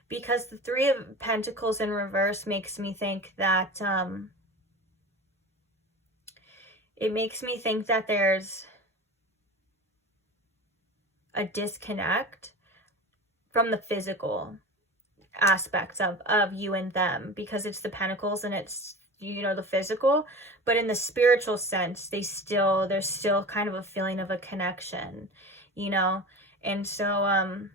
Because the 3 of Pentacles in reverse makes me think that, there's a disconnect from the physical aspects of you and them, because it's the Pentacles and it's, you know, the physical, but in the spiritual sense, there's still kind of a feeling of a connection, you know? And so,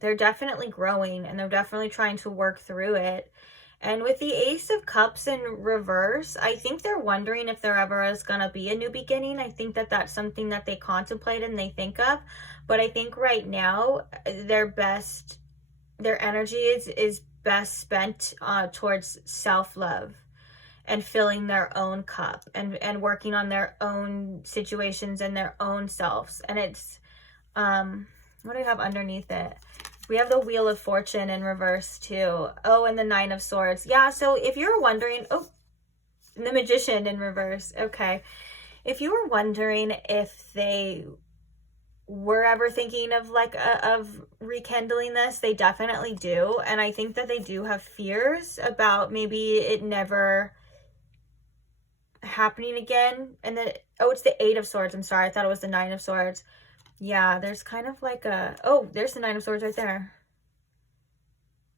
they're definitely growing, and they're definitely trying to work through it. And with the Ace of Cups in reverse, I think they're wondering if there ever is going to be a new beginning. I think that that's something that they contemplate and they think of. But I think right now, their energy is best spent towards self-love and filling their own cup and working on their own situations and their own selves. And it's, what do we have underneath it? We have the Wheel of Fortune in reverse too. Oh, and the 9 of Swords. Yeah, so if you're wondering, oh, the Magician in reverse. Okay. If you were wondering if they were ever thinking of of rekindling this, they definitely do. And I think that they do have fears about maybe it never happening again. And then, oh, it's the 8 of Swords. I'm sorry. I thought it was the 9 of Swords. Yeah, there's kind of like oh, there's the 9 of Swords right there.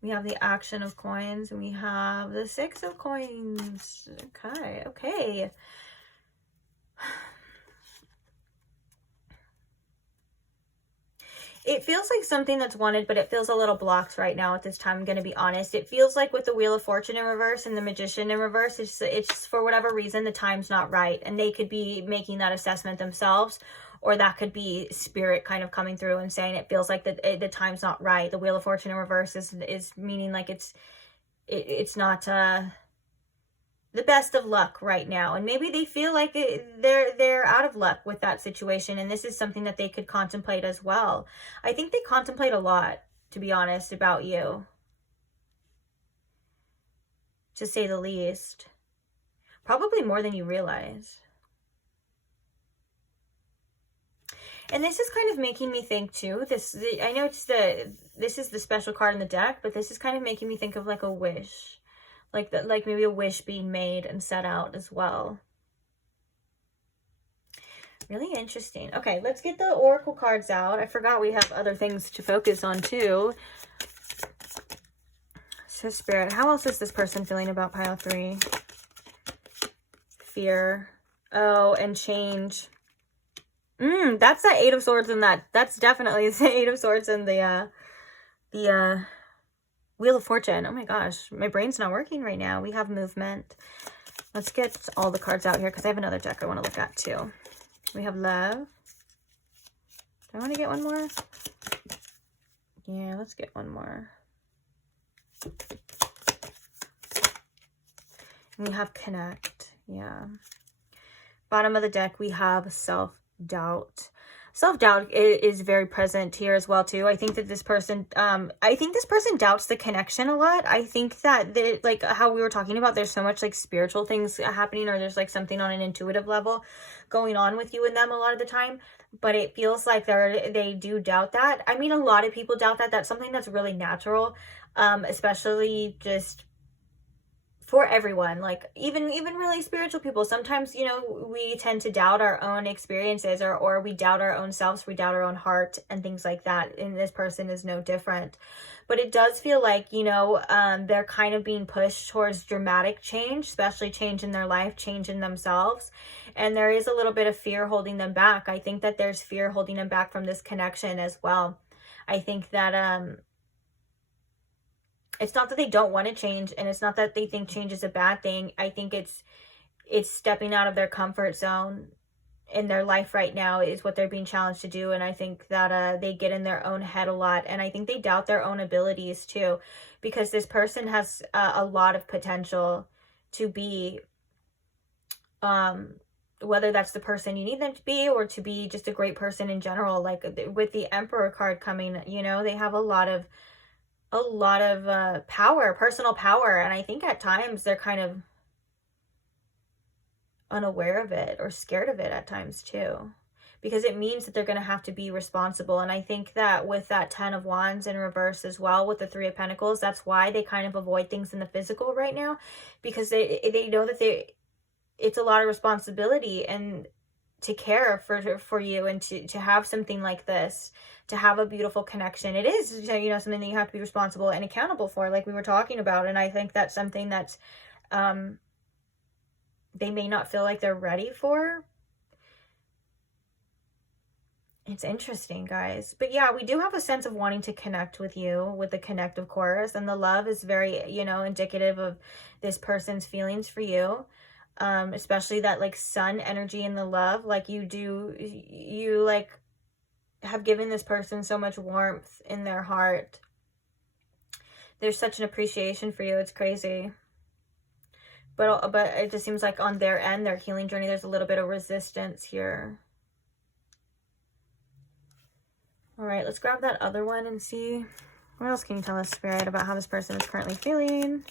We have the Action of Coins, and we have the 6 of Coins. Okay. It feels like something that's wanted, but it feels a little blocked right now at this time, I'm going to be honest. It feels like with the Wheel of Fortune in reverse and the Magician in reverse, it's for whatever reason, the time's not right. And they could be making that assessment themselves, or that could be spirit kind of coming through and saying it feels like the time's not right. The Wheel of Fortune in reverse is meaning like it's not the best of luck right now. And maybe they feel like they're out of luck with that situation. And this is something that they could contemplate as well. I think they contemplate a lot, to be honest, about you, to say the least. Probably more than you realize. And this is kind of making me think too, I know this is the special card in the deck, but this is kind of making me think of like a wish. Like maybe a wish being made and set out as well. Really interesting. Okay, let's get the oracle cards out. I forgot we have other things to focus on too. So Spirit, how else is this person feeling about pile 3? Fear. Oh, and change. That's the 8 of Swords in that. That's definitely the 8 of Swords in the Wheel of Fortune. Oh my gosh, my brain's not working right now. We have movement. Let's get all the cards out here because I have another deck I want to look at too. We have love. Do I want to get one more? Yeah, let's get one more. We have connect. Yeah. Bottom of the deck, we have self-doubt. Self-doubt is very present here as well too. I think that this person, doubts the connection a lot. I think that like how we were talking about, there's so much like spiritual things happening, or there's like something on an intuitive level going on with you and them a lot of the time. But it feels like they do doubt that. I mean, a lot of people doubt that. That's something that's really natural, especially just for everyone, like even really spiritual people. Sometimes, you know, we tend to doubt our own experiences, or we doubt our own selves, we doubt our own heart and things like that, and this person is no different. But it does feel like, you know, they're kind of being pushed towards dramatic change, especially change in their life, change in themselves, and there is a little bit of fear holding them back. I think that there's fear holding them back from this connection as well. I think that it's not that they don't want to change, and it's not that they think change is a bad thing. I think it's stepping out of their comfort zone in their life right now is what they're being challenged to do. And I think that they get in their own head a lot, and I think they doubt their own abilities too, because this person has a lot of potential to be, whether that's the person you need them to be, or to be just a great person in general. Like with the Emperor card coming, you know, they have a lot of power, personal power, and I think at times they're kind of unaware of it, or scared of it at times too, because it means that they're going to have to be responsible. And I think that with that 10 of Wands in reverse as well, with the 3 of Pentacles, that's why they kind of avoid things in the physical right now, because they know that it's a lot of responsibility and to care for you, and to have something like this, to have a beautiful connection. It is, you know, something that you have to be responsible and accountable for, like we were talking about. And I think that's something that's they may not feel like they're ready for. It's interesting, guys. But yeah, we do have a sense of wanting to connect with you, with the connect, of course, and the love is very, you know, indicative of this person's feelings for you. Especially that like sun energy in the love, like you like have given this person so much warmth in their heart. There's such an appreciation for you. It's crazy. But it just seems like on their end, their healing journey, there's a little bit of resistance here. All right, let's grab that other one and see what else can you tell us, Spirit, about how this person is currently feeling.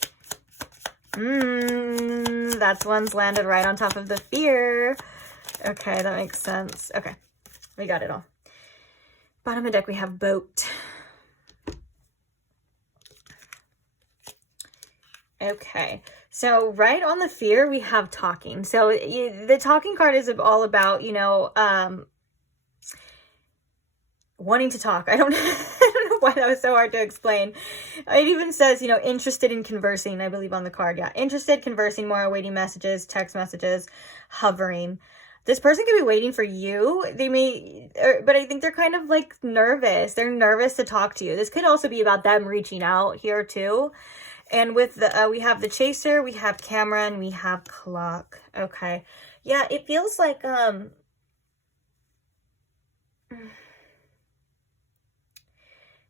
That's one's landed right on top of the fear. Okay, that makes sense. Okay, we got it all. Bottom of the deck, we have boat. Okay, so right on the fear, we have talking. So the talking card is all about, you know, wanting to talk. I don't know why that was so hard to explain. It even says, you know, interested in conversing, I believe, on the card. Yeah, interested, conversing more, awaiting messages, text messages, hovering. This person could be waiting for you. They may, but I think they're kind of like nervous. They're nervous to talk to you. This could also be about them reaching out here too. And with the, we have the chaser, we have camera, and we have clock. Okay. Yeah, it feels like,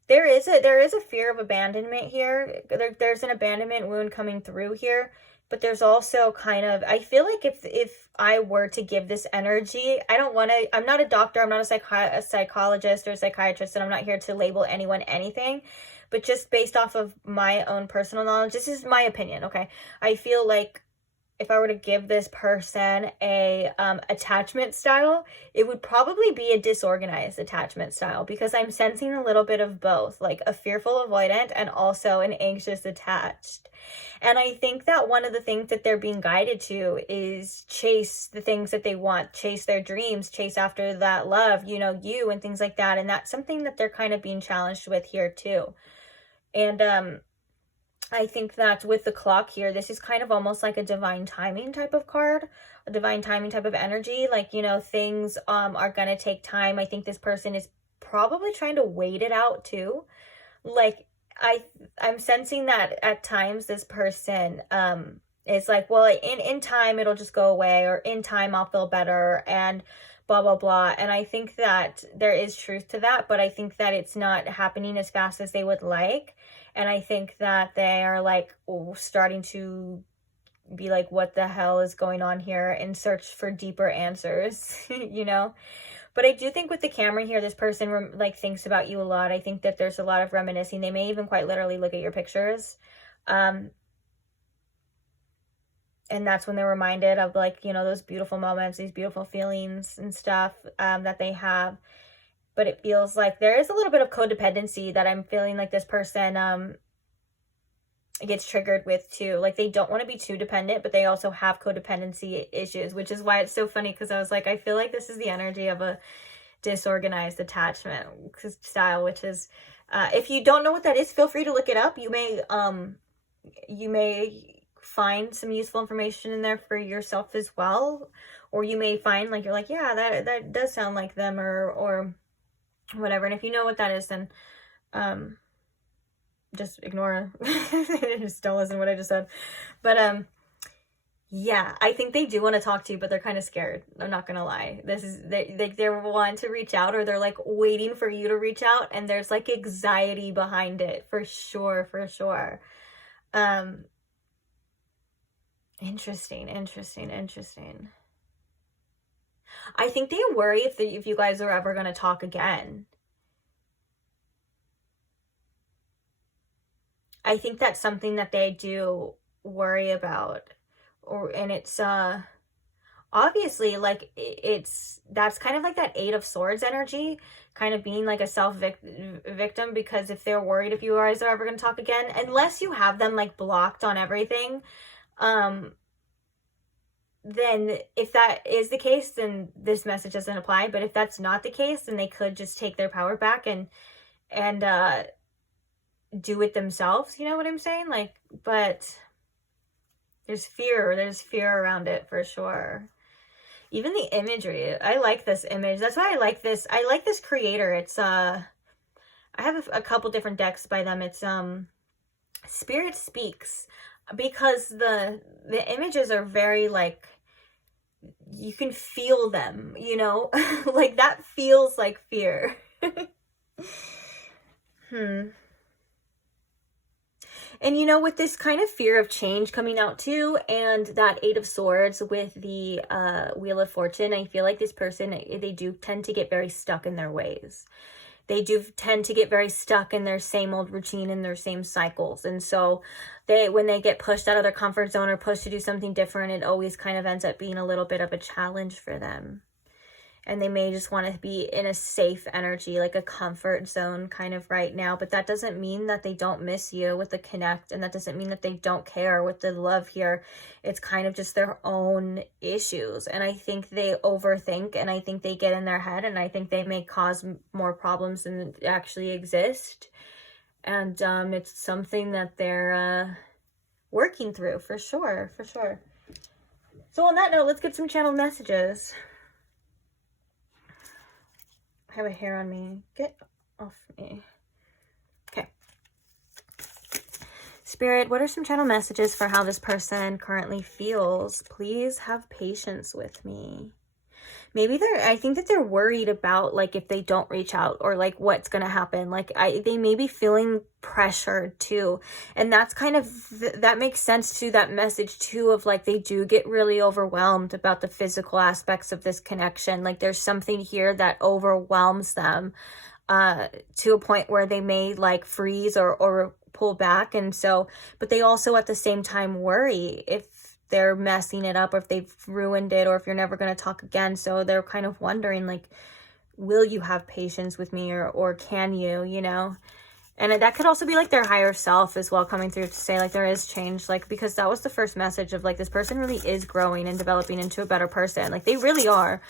there is a fear of abandonment here. There's an abandonment wound coming through here, but there's also kind of, I feel like if I were to give this energy, I'm not a doctor, I'm not a psychologist or a psychiatrist, and I'm not here to label anyone anything, but just based off of my own personal knowledge, this is my opinion, okay? I feel like if I were to give this person a attachment style, it would probably be a disorganized attachment style, because I'm sensing a little bit of both, like a fearful avoidant and also an anxious attached. And I think that one of the things that they're being guided to is chase the things that they want, chase their dreams, chase after that love, you know, you and things like that. And that's something that they're kind of being challenged with here too. And I think that with the clock here, this is kind of almost like a divine timing type of card, a divine timing type of energy. Like, you know, things are going to take time. I think this person is probably trying to wait it out too. Like, I'm sensing that at times this person is like, well, in time, it'll just go away, or in time, I'll feel better, and blah, blah, blah. And I think that there is truth to that, but I think that it's not happening as fast as they would like. And I think that they are like starting to be like, what the hell is going on here, and search for deeper answers, you know? But I do think with the camera here, this person like thinks about you a lot. I think that there's a lot of reminiscing. They may even quite literally look at your pictures. And that's when they're reminded of like, you know, those beautiful moments, these beautiful feelings and stuff that they have. But it feels like there is a little bit of codependency that I'm feeling like this person gets triggered with too. Like they don't want to be too dependent, but they also have codependency issues, which is why it's so funny, because I was like, I feel like this is the energy of a disorganized attachment style, which is if you don't know what that is, feel free to look it up. You may find some useful information in there for yourself as well, or you may find like you're like, yeah, that does sound like them, or whatever. And if you know what that is, then just ignore just don't listen to what I just said. But yeah, I think they do want to talk to you, but they're kind of scared. I'm not gonna lie. This is they're wanting to reach out, or they're like waiting for you to reach out, and there's like anxiety behind it for sure. Interesting. I think they worry if you guys are ever gonna talk again. I think that's something that they do worry about. And it's obviously like that's kind of like that 8 of Swords energy, kind of being like a victim, because if they're worried if you guys are ever going to talk again, unless you have them like blocked on everything, then if that is the case, then this message doesn't apply. But if that's not the case, then they could just take their power back and do it themselves, you know what I'm saying? Like, but there's fear around it for sure. Even the imagery, I like this image. That's why I like this creator. It's I have a couple different decks by them. It's Spirit Speaks, because the images are very like, you can feel them, you know? Like that feels like fear. And you know, with this kind of fear of change coming out too, and that 8 of Swords with the Wheel of Fortune, I feel like this person, they do tend to get very stuck in their ways. They do tend to get very stuck in their same old routine and their same cycles. And so when they get pushed out of their comfort zone or pushed to do something different, it always kind of ends up being a little bit of a challenge for them. And they may just want to be in a safe energy, like a comfort zone kind of right now. But that doesn't mean that they don't miss you with the connect. And that doesn't mean that they don't care with the love here. It's kind of just their own issues. And I think they overthink, and I think they get in their head, and I think they may cause more problems than actually exist. And it's something that they're working through for sure. So on that note, let's get some channel messages. I have a hair on me. Get off me. Okay. Spirit, what are some channel messages for how this person currently feels? Please have patience with me. Maybe I think that they're worried about like if they don't reach out, or like what's going to happen. Like they may be feeling pressured too. And that's kind of, that makes sense to that message too, of like they do get really overwhelmed about the physical aspects of this connection. Like there's something here that overwhelms them to a point where they may like freeze or pull back. And so, but they also at the same time worry if they're messing it up, or if they've ruined it, or if you're never going to talk again. So they're kind of wondering like, will you have patience with me, or can you know? And that could also be like their higher self as well, coming through to say like there is change, like, because that was the first message of like this person really is growing and developing into a better person. Like they really are.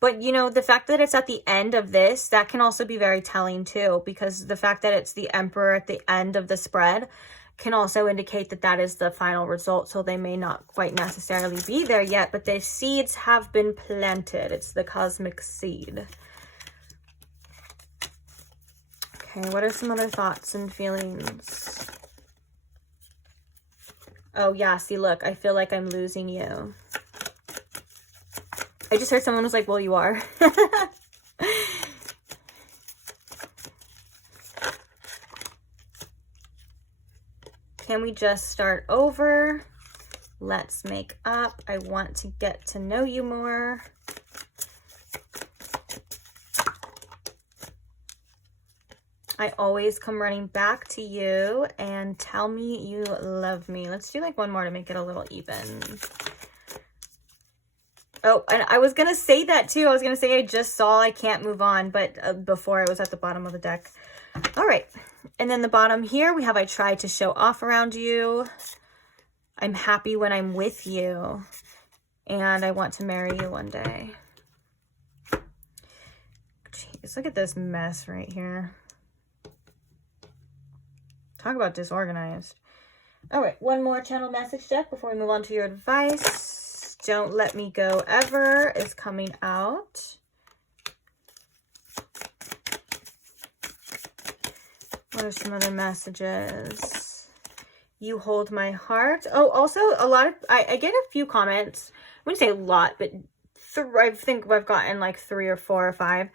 But you know, the fact that it's at the end of this, that can also be very telling too, because the fact that it's the Emperor at the end of the spread can also indicate that that is the final result. So they may not quite necessarily be there yet, but the seeds have been planted. It's the cosmic seed. Okay, what are some other thoughts and feelings? Oh yeah, see, look, I feel like I'm losing you. I just heard someone was like, well, you are. Can we just start over? Let's make up. I want to get to know you more. I always come running back to you, and tell me you love me. Let's do like one more to make it a little even. Oh, and I was going to say that too. I was going to say I just saw I can't move on, but before it was at the bottom of the deck. All right. And then the bottom here, we have I tried to show off around you. I'm happy when I'm with you. And I want to marry you one day. Jeez, look at this mess right here. Talk about disorganized. All right, one more channel message deck before we move on to your advice. Don't Let Me Go Ever is coming out. What are some other messages? You Hold My Heart. Oh, also a lot of, I get a few comments. I wouldn't say a lot, but I think I've gotten like 3 or 4 or 5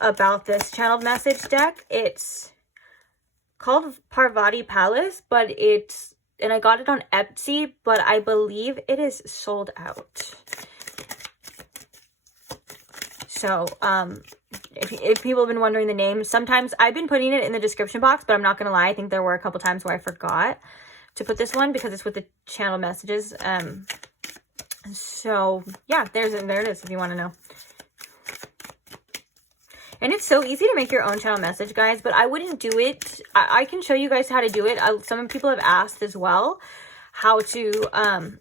about this channeled message deck. It's called Parvati Palace, but and I got it on Etsy, but I believe it is sold out. So, if people have been wondering the name, sometimes I've been putting it in the description box, but I'm not going to lie. I think there were a couple times where I forgot to put this one because it's with the channel messages. So yeah, there it is if you want to know. And it's so easy to make your own channel message, guys, but I wouldn't do it. I can show you guys how to do it. Some people have asked as well how to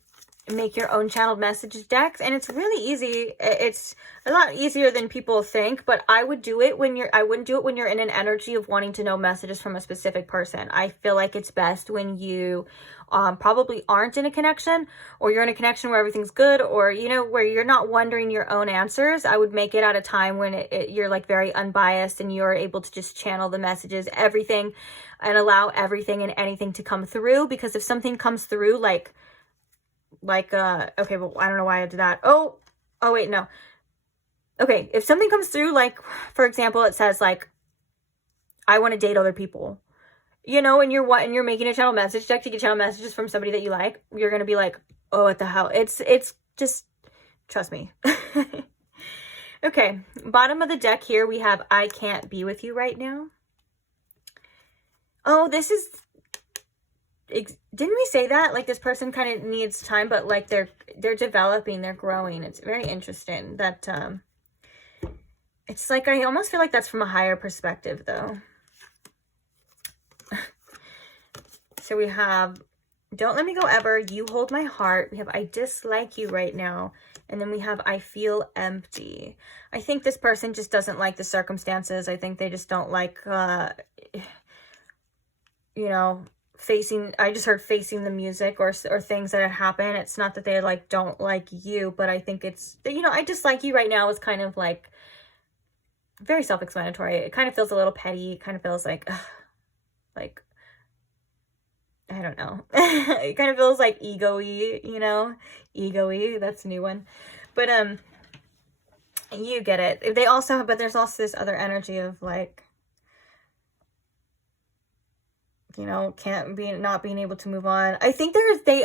make your own channeled message decks, and it's really easy. It's a lot easier than people think, but I would do it when I wouldn't do it when you're in an energy of wanting to know messages from a specific person. I feel like it's best when you probably aren't in a connection, or you're in a connection where everything's good, or, you know, where you're not wondering your own answers. I would make it at a time when you're like very unbiased and you're able to just channel the messages, everything, and allow everything and anything to come through. Because if something comes through like okay, well, I don't know why I did that. Oh wait, no. Okay, if something comes through, like, for example, it says like, I want to date other people, you know, and you're making a channel message deck to get channel messages from somebody that you like, you're going to be like, oh, what the hell? It's just, trust me. Okay, bottom of the deck here, we have I can't be with you right now. Oh, this is, didn't we say that? Like, this person kind of needs time, but like they're developing, they're growing. It's very interesting that, it's like, I almost feel like that's from a higher perspective though. So we have Don't Let Me Go Ever, You Hold My Heart. We have I Dislike You Right Now. And then we have I Feel Empty. I think this person just doesn't like the circumstances. I think they just don't like, you know, I just heard facing the music or things that happen. It's not that they like don't like you, but I think it's, you know, I dislike you right now is kind of like very self-explanatory. It kind of feels a little petty. It kind of feels like I don't know. It kind of feels like ego-y, you know, ego-y. That's a new one, but you get it. They also, but there's also this other energy of like, you know, not being able to move on. I think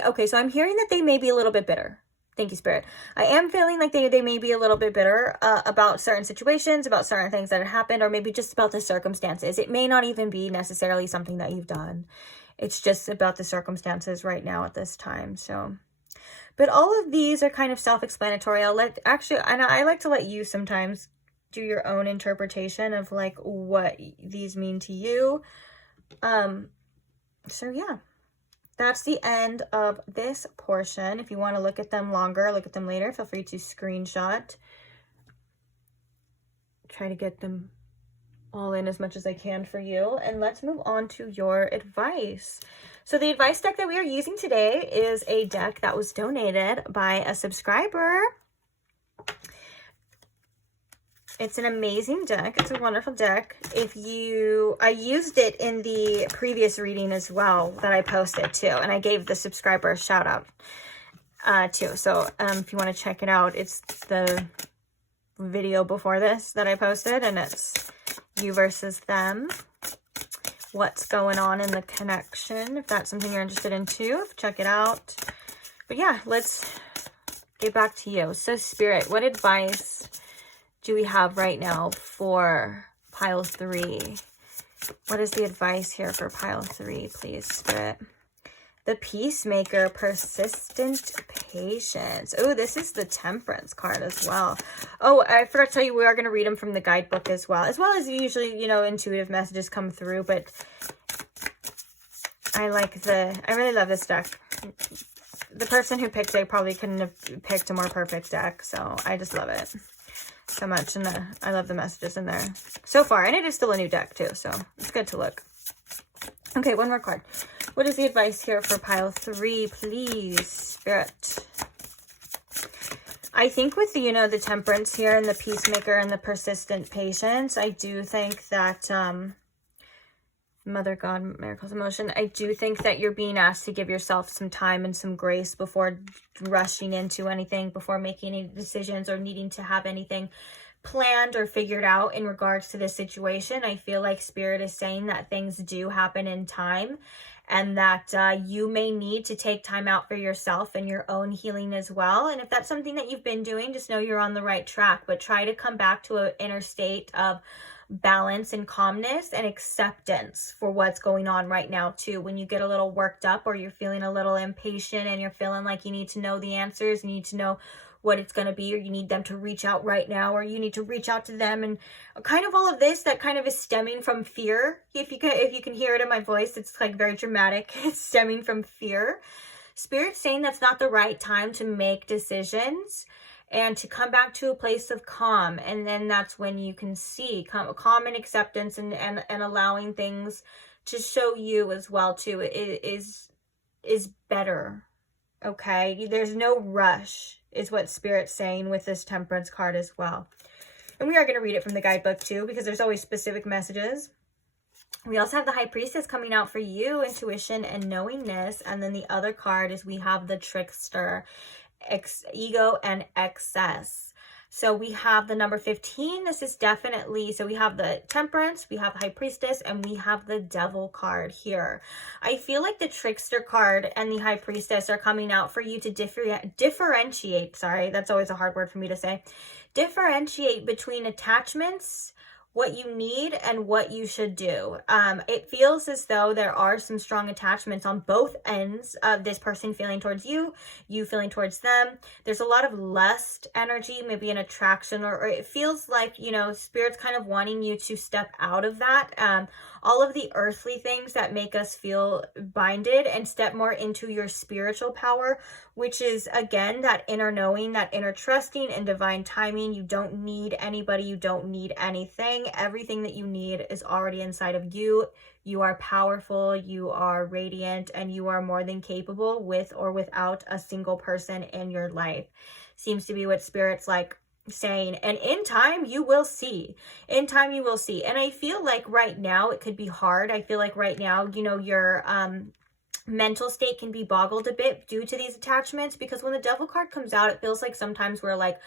okay, so I'm hearing that they may be a little bit bitter. Thank you, Spirit. I am feeling like they may be a little bit bitter about certain situations, about certain things that have happened, or maybe just about the circumstances. It may not even be necessarily something that you've done. It's just about the circumstances right now at this time. So, but all of these are kind of self-explanatory. I like to let you sometimes do your own interpretation of like what these mean to you. So yeah, that's the end of this portion. If you want to look at them longer, look at them later, feel free to screenshot. Try to get them all in as much as I can for you. And let's move on to your advice. So the advice deck that we are using today is a deck that was donated by a subscriber. It's an amazing deck. It's a wonderful deck. I used it in the previous reading as well that I posted too. And I gave the subscriber a shout out too. So if you want to check it out, it's the video before this that I posted, and it's you versus them. what's going on in the connection. If that's something you're interested in too, check it out. But yeah, let's get back to you. So Spirit, what advice do we have right now for pile 3? What is the advice here for pile 3, please, Spirit? The Peacemaker, persistent patience. Oh, this is the Temperance card as well. Oh, I forgot to tell you, we are going to read them from the guidebook as well as usually, you know, intuitive messages come through, but I really love this deck. The person who picked it probably couldn't have picked a more perfect deck, so I just love it so much, and I love the messages in there so far, and it is still a new deck too, so it's good to look. Okay, one more card. What is the advice here for pile 3, please, Spirit? I think with the, you know, the Temperance here and the Peacemaker and the persistent patience, I do think that, Mother God, Miracles in Motion, I do think that you're being asked to give yourself some time and some grace before rushing into anything, before making any decisions or needing to have anything planned or figured out in regards to this situation. I feel like Spirit is saying that things do happen in time, and that you may need to take time out for yourself and your own healing as well. And if that's something that you've been doing, just know you're on the right track, but try to come back to an inner state of balance and calmness and acceptance for what's going on right now too. When you get a little worked up or you're feeling a little impatient and you're feeling like you need to know the answers, you need to know what it's going to be, or you need them to reach out right now, or you need to reach out to them, and kind of all of this that kind of is stemming from fear. If you can hear it in my voice, it's like very dramatic. It's stemming from fear. Spirit's saying that's not the right time to make decisions and to come back to a place of calm, and then that's when you can see calm and acceptance and allowing things to show you as well too is better. Okay, there's no rush is what Spirit's saying with this Temperance card as well. And we are going to read it from the guidebook too, because there's always specific messages. We also have the High Priestess coming out for you, intuition and knowingness. And then the other card is we have the Trickster, ego and excess. So we have the number 15. This is definitely, so we have the Temperance, we have High Priestess, and we have the Devil card here. I feel like the Trickster card and the High Priestess are coming out for you to differentiate, sorry, that's always a hard word for me to say, differentiate between attachments, what you need and what you should do. It feels as though there are some strong attachments on both ends of this person feeling towards you, you feeling towards them. There's a lot of lust energy, maybe an attraction, or it feels like, you know, Spirit's kind of wanting you to step out of that. All of the earthly things that make us feel binded and step more into your spiritual power, which is, again, that inner knowing, that inner trusting and divine timing. You don't need anybody. You don't need anything. Everything that you need is already inside of you. You are powerful. You are radiant, and you are more than capable with or without a single person in your life. Seems to be what Spirit's like saying, and in time you will see. In time you will see. And I feel like right now it could be hard. I feel like right now, you know, your mental state can be boggled a bit due to these attachments, because when the Devil card comes out, it feels like sometimes we're like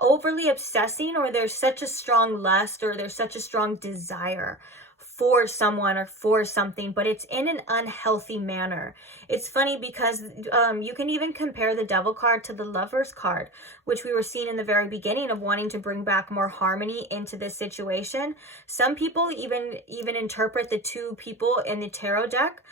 overly obsessing, or there's such a strong lust, or there's such a strong desire for someone or for something, but it's in an unhealthy manner. It's funny because you can even compare the Devil card to the Lovers card, which we were seeing in the very beginning of wanting to bring back more harmony into this situation. Some people even interpret the two people in the tarot deck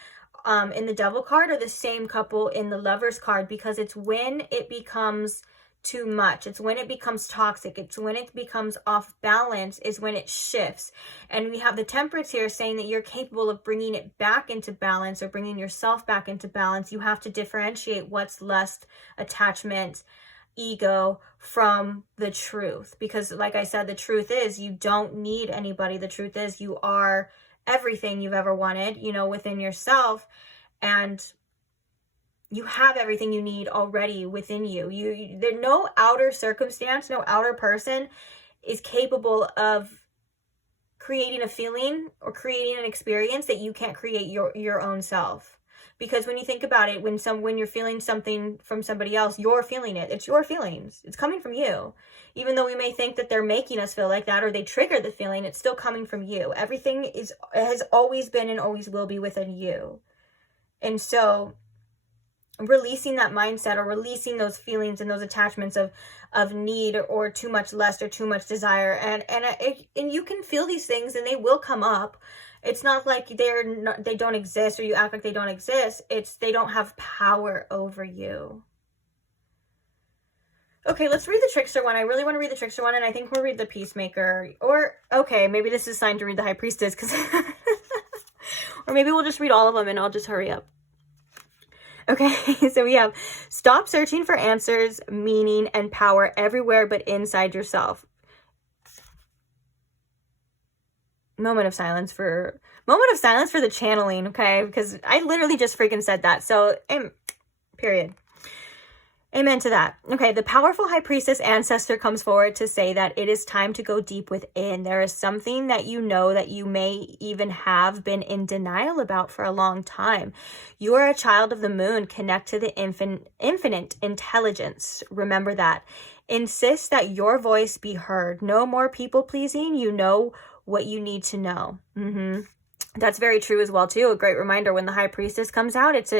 in the Devil card are the same couple in the Lovers card, because it's when it becomes too much, it's when it becomes toxic, it's when it becomes off balance, is when it shifts. And we have the Temperance here saying that you're capable of bringing it back into balance, or bringing yourself back into balance. You have to differentiate what's lust, attachment, ego from the truth, because like I said, the truth is you don't need anybody. The truth is you are everything you've ever wanted, you know, within yourself, and you have everything you need already within you. There's no outer circumstance, no outer person is capable of creating a feeling or creating an experience that you can't create your own self. Because when you think about it, when you're feeling something from somebody else, you're feeling it. It's your feelings. It's coming from you. Even though we may think that they're making us feel like that or they trigger the feeling, it's still coming from you. Everything has always been and always will be within you. And so releasing that mindset or releasing those feelings and those attachments of need or too much lust or too much desire. And you can feel these things and they will come up. It's not like they don't exist or you act like they don't exist. It's they don't have power over you. Okay, let's read the trickster one. I really want to read the trickster one, and I think we'll read the peacemaker. Or, okay, maybe this is a sign to read the high priestess, because or maybe we'll just read all of them and I'll just hurry up. Okay, so we have stop searching for answers, meaning, and power everywhere but inside yourself. Moment of silence for the channeling, okay? Because I literally just freaking said that. So, period. Amen to that. Okay, the powerful high priestess ancestor comes forward to say that it is time to go deep within. There is something that you know that you may even have been in denial about for a long time. You are a child of the moon. Connect to the infinite intelligence. Remember that. Insist that your voice be heard. No more people pleasing. You know what you need to know. That's very true as well too. A great reminder when the high priestess comes out, it's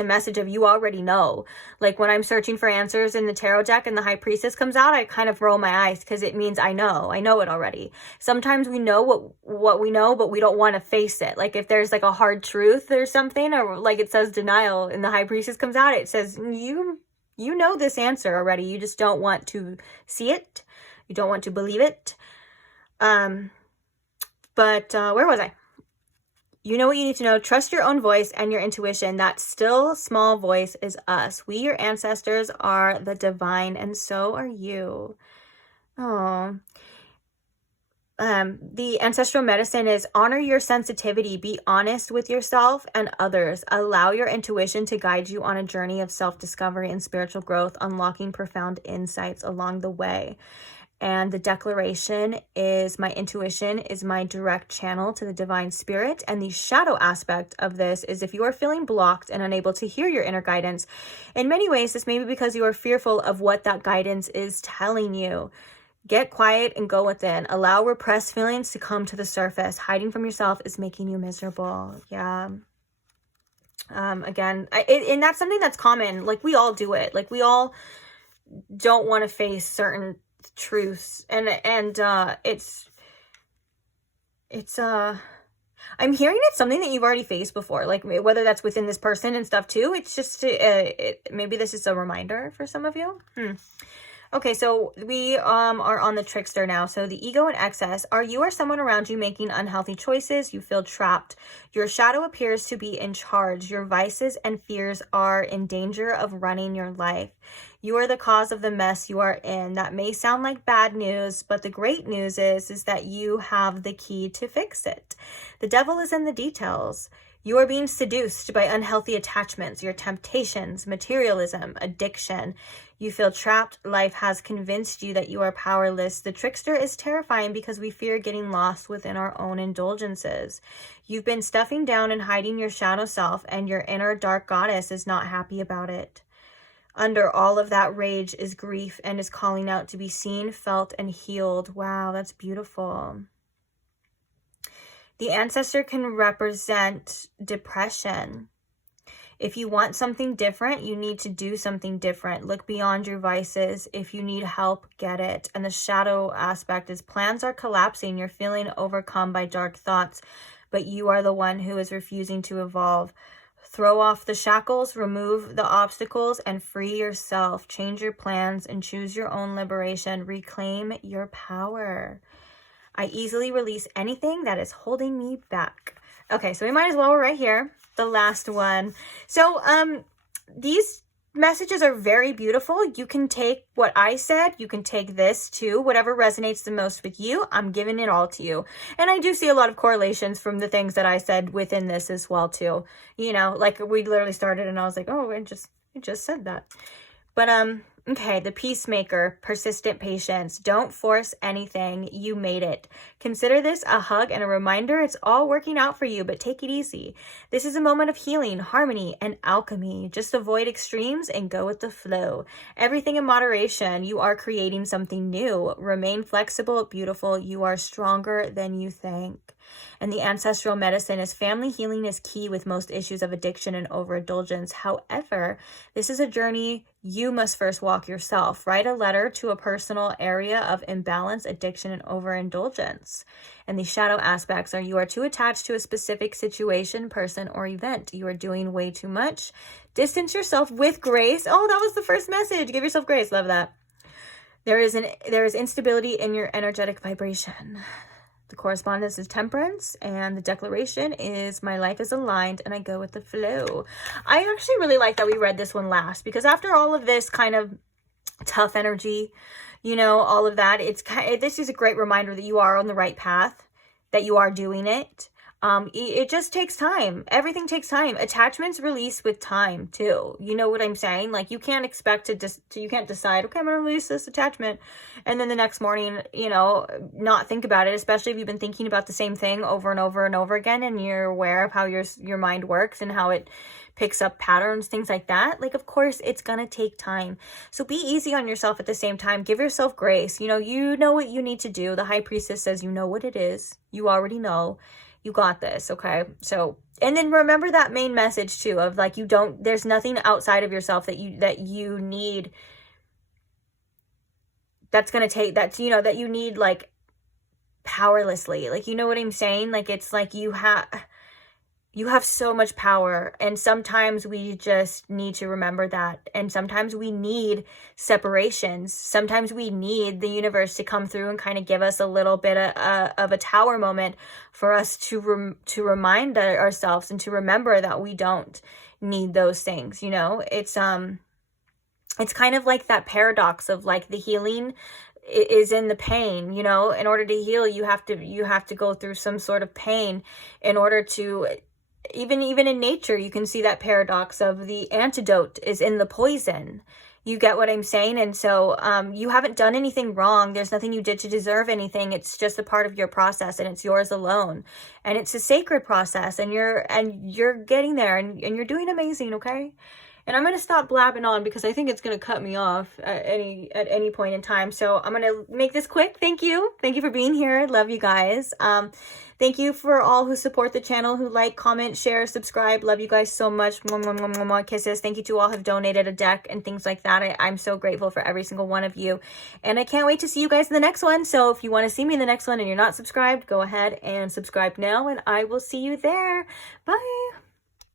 a message of you already know. Like when I'm searching for answers in the tarot deck and the high priestess comes out, I kind of roll my eyes because it means I know it already. Sometimes we know what we know, but we don't want to face it. Like if there's like a hard truth or something, or like it says denial and the high priestess comes out, it says you know this answer already. You just don't want to see it. You don't want to believe it. But where was I? You know what you need to know. Trust your own voice and your intuition. That still small voice is us. We, your ancestors, are the divine, and so are you. Oh. The ancestral medicine is honor your sensitivity. Be honest with yourself and others. Allow your intuition to guide you on a journey of self-discovery and spiritual growth, unlocking profound insights along the way. And the declaration is my intuition is my direct channel to the divine spirit. And the shadow aspect of this is if you are feeling blocked and unable to hear your inner guidance, in many ways, this may be because you are fearful of what that guidance is telling you. Get quiet and go within. Allow repressed feelings to come to the surface. Hiding from yourself is making you miserable. Yeah. Again, and that's something that's common. Like we all do it. Like we all don't want to face certain truths, and it's I'm hearing it's something that you've already faced before, like whether that's within this person and stuff too. It's just maybe this is a reminder for some of you. Okay, so we are on the trickster now. So the ego in excess. Are you or someone around you making unhealthy choices? You feel trapped. Your shadow appears to be in charge. Your vices and fears are in danger of running your life. You are the cause of the mess you are in. That may sound like bad news, but the great news is that you have the key to fix it. The devil is in the details. You are being seduced by unhealthy attachments, your temptations, materialism, addiction. You feel trapped. Life has convinced you that you are powerless. The trickster is terrifying because we fear getting lost within our own indulgences. You've been stuffing down and hiding your shadow self, and your inner dark goddess is not happy about it. Under all of that rage is grief and is calling out to be seen, felt, and healed. Wow, that's beautiful. The ancestor can represent depression. If you want something different, you need to do something different. Look beyond your vices. If you need help, get it. And the shadow aspect is plans are collapsing. You're feeling overcome by dark thoughts, but you are the one who is refusing to evolve. Throw off the shackles, remove the obstacles, and free yourself. Change your plans and choose your own liberation. Reclaim your power. I easily release anything that is holding me back. Okay, so we might as well, we're right here. The last one. So these messages are very beautiful. You can take what I said. You can take this too. Whatever resonates the most with you, I'm giving it all to you. And I do see a lot of correlations from the things that I said within this as well too. You know, like we literally started and I was like, oh, I just said that. But Okay, the peacemaker, persistent patience. Don't force anything. You made it. Consider this a hug and a reminder it's all working out for you, but take it easy. This is a moment of healing, harmony, and alchemy. Just avoid extremes and go with the flow. Everything in moderation. You are creating something new. Remain flexible, beautiful. You are stronger than you think. And the ancestral medicine is family healing is key with most issues of addiction and overindulgence. However, this is a journey you must first walk yourself. Write a letter to a personal area of imbalance, addiction, and overindulgence. And the shadow aspects are you are too attached to a specific situation, person, or event. You are doing way too much. Distance yourself with grace. Oh, that was the first message. Give yourself grace. Love that. There is instability in your energetic vibration. The correspondence is temperance, and the declaration is my life is aligned and I go with the flow. I actually really like that we read this one last, because after all of this kind of tough energy, you know, all of that, this is a great reminder that you are on the right path, that you are doing it. It just takes time. Everything takes time. Attachments release with time too. You know what I'm saying? Like, you can't expect you can't decide, okay, I'm going to release this attachment, and then the next morning, you know, not think about it, especially if you've been thinking about the same thing over and over and over again, and you're aware of how your mind works and how it picks up patterns, things like that. Like, of course, it's going to take time. So be easy on yourself at the same time. Give yourself grace. You know what you need to do. The high priestess says, you know what it is. You already know. You got this, okay? So, and then remember that main message too of like, there's nothing outside of yourself that you need, that's going to take, that you need like powerlessly. Like, you know what I'm saying? Like, it's like you have so much power, and sometimes we just need to remember that. And sometimes we need separations. Sometimes we need the universe to come through and kind of give us a little bit of a tower moment for us to remind ourselves and to remember that we don't need those things. You know, it's kind of like that paradox of like the healing is in the pain. You know, in order to heal, you have to go through some sort of pain in order to, even in nature, you can see that paradox of the antidote is in the poison. You get what I'm saying? And so you haven't done anything wrong. There's nothing you did to deserve anything. It's just a part of your process, and it's yours alone. And it's a sacred process, and you're getting there, and you're doing amazing, okay? And I'm going to stop blabbing on because I think it's going to cut me off at any point in time. So I'm going to make this quick. Thank you. Thank you for being here. Love you guys. Thank you for all who support the channel, who like, comment, share, subscribe. Love you guys so much. Mwah, mwah, mwah, mwah, mwah. Kisses. Thank you to all who have donated a deck and things like that. I'm so grateful for every single one of you. And I can't wait to see you guys in the next one. So if you want to see me in the next one and you're not subscribed, go ahead and subscribe now, and I will see you there. Bye.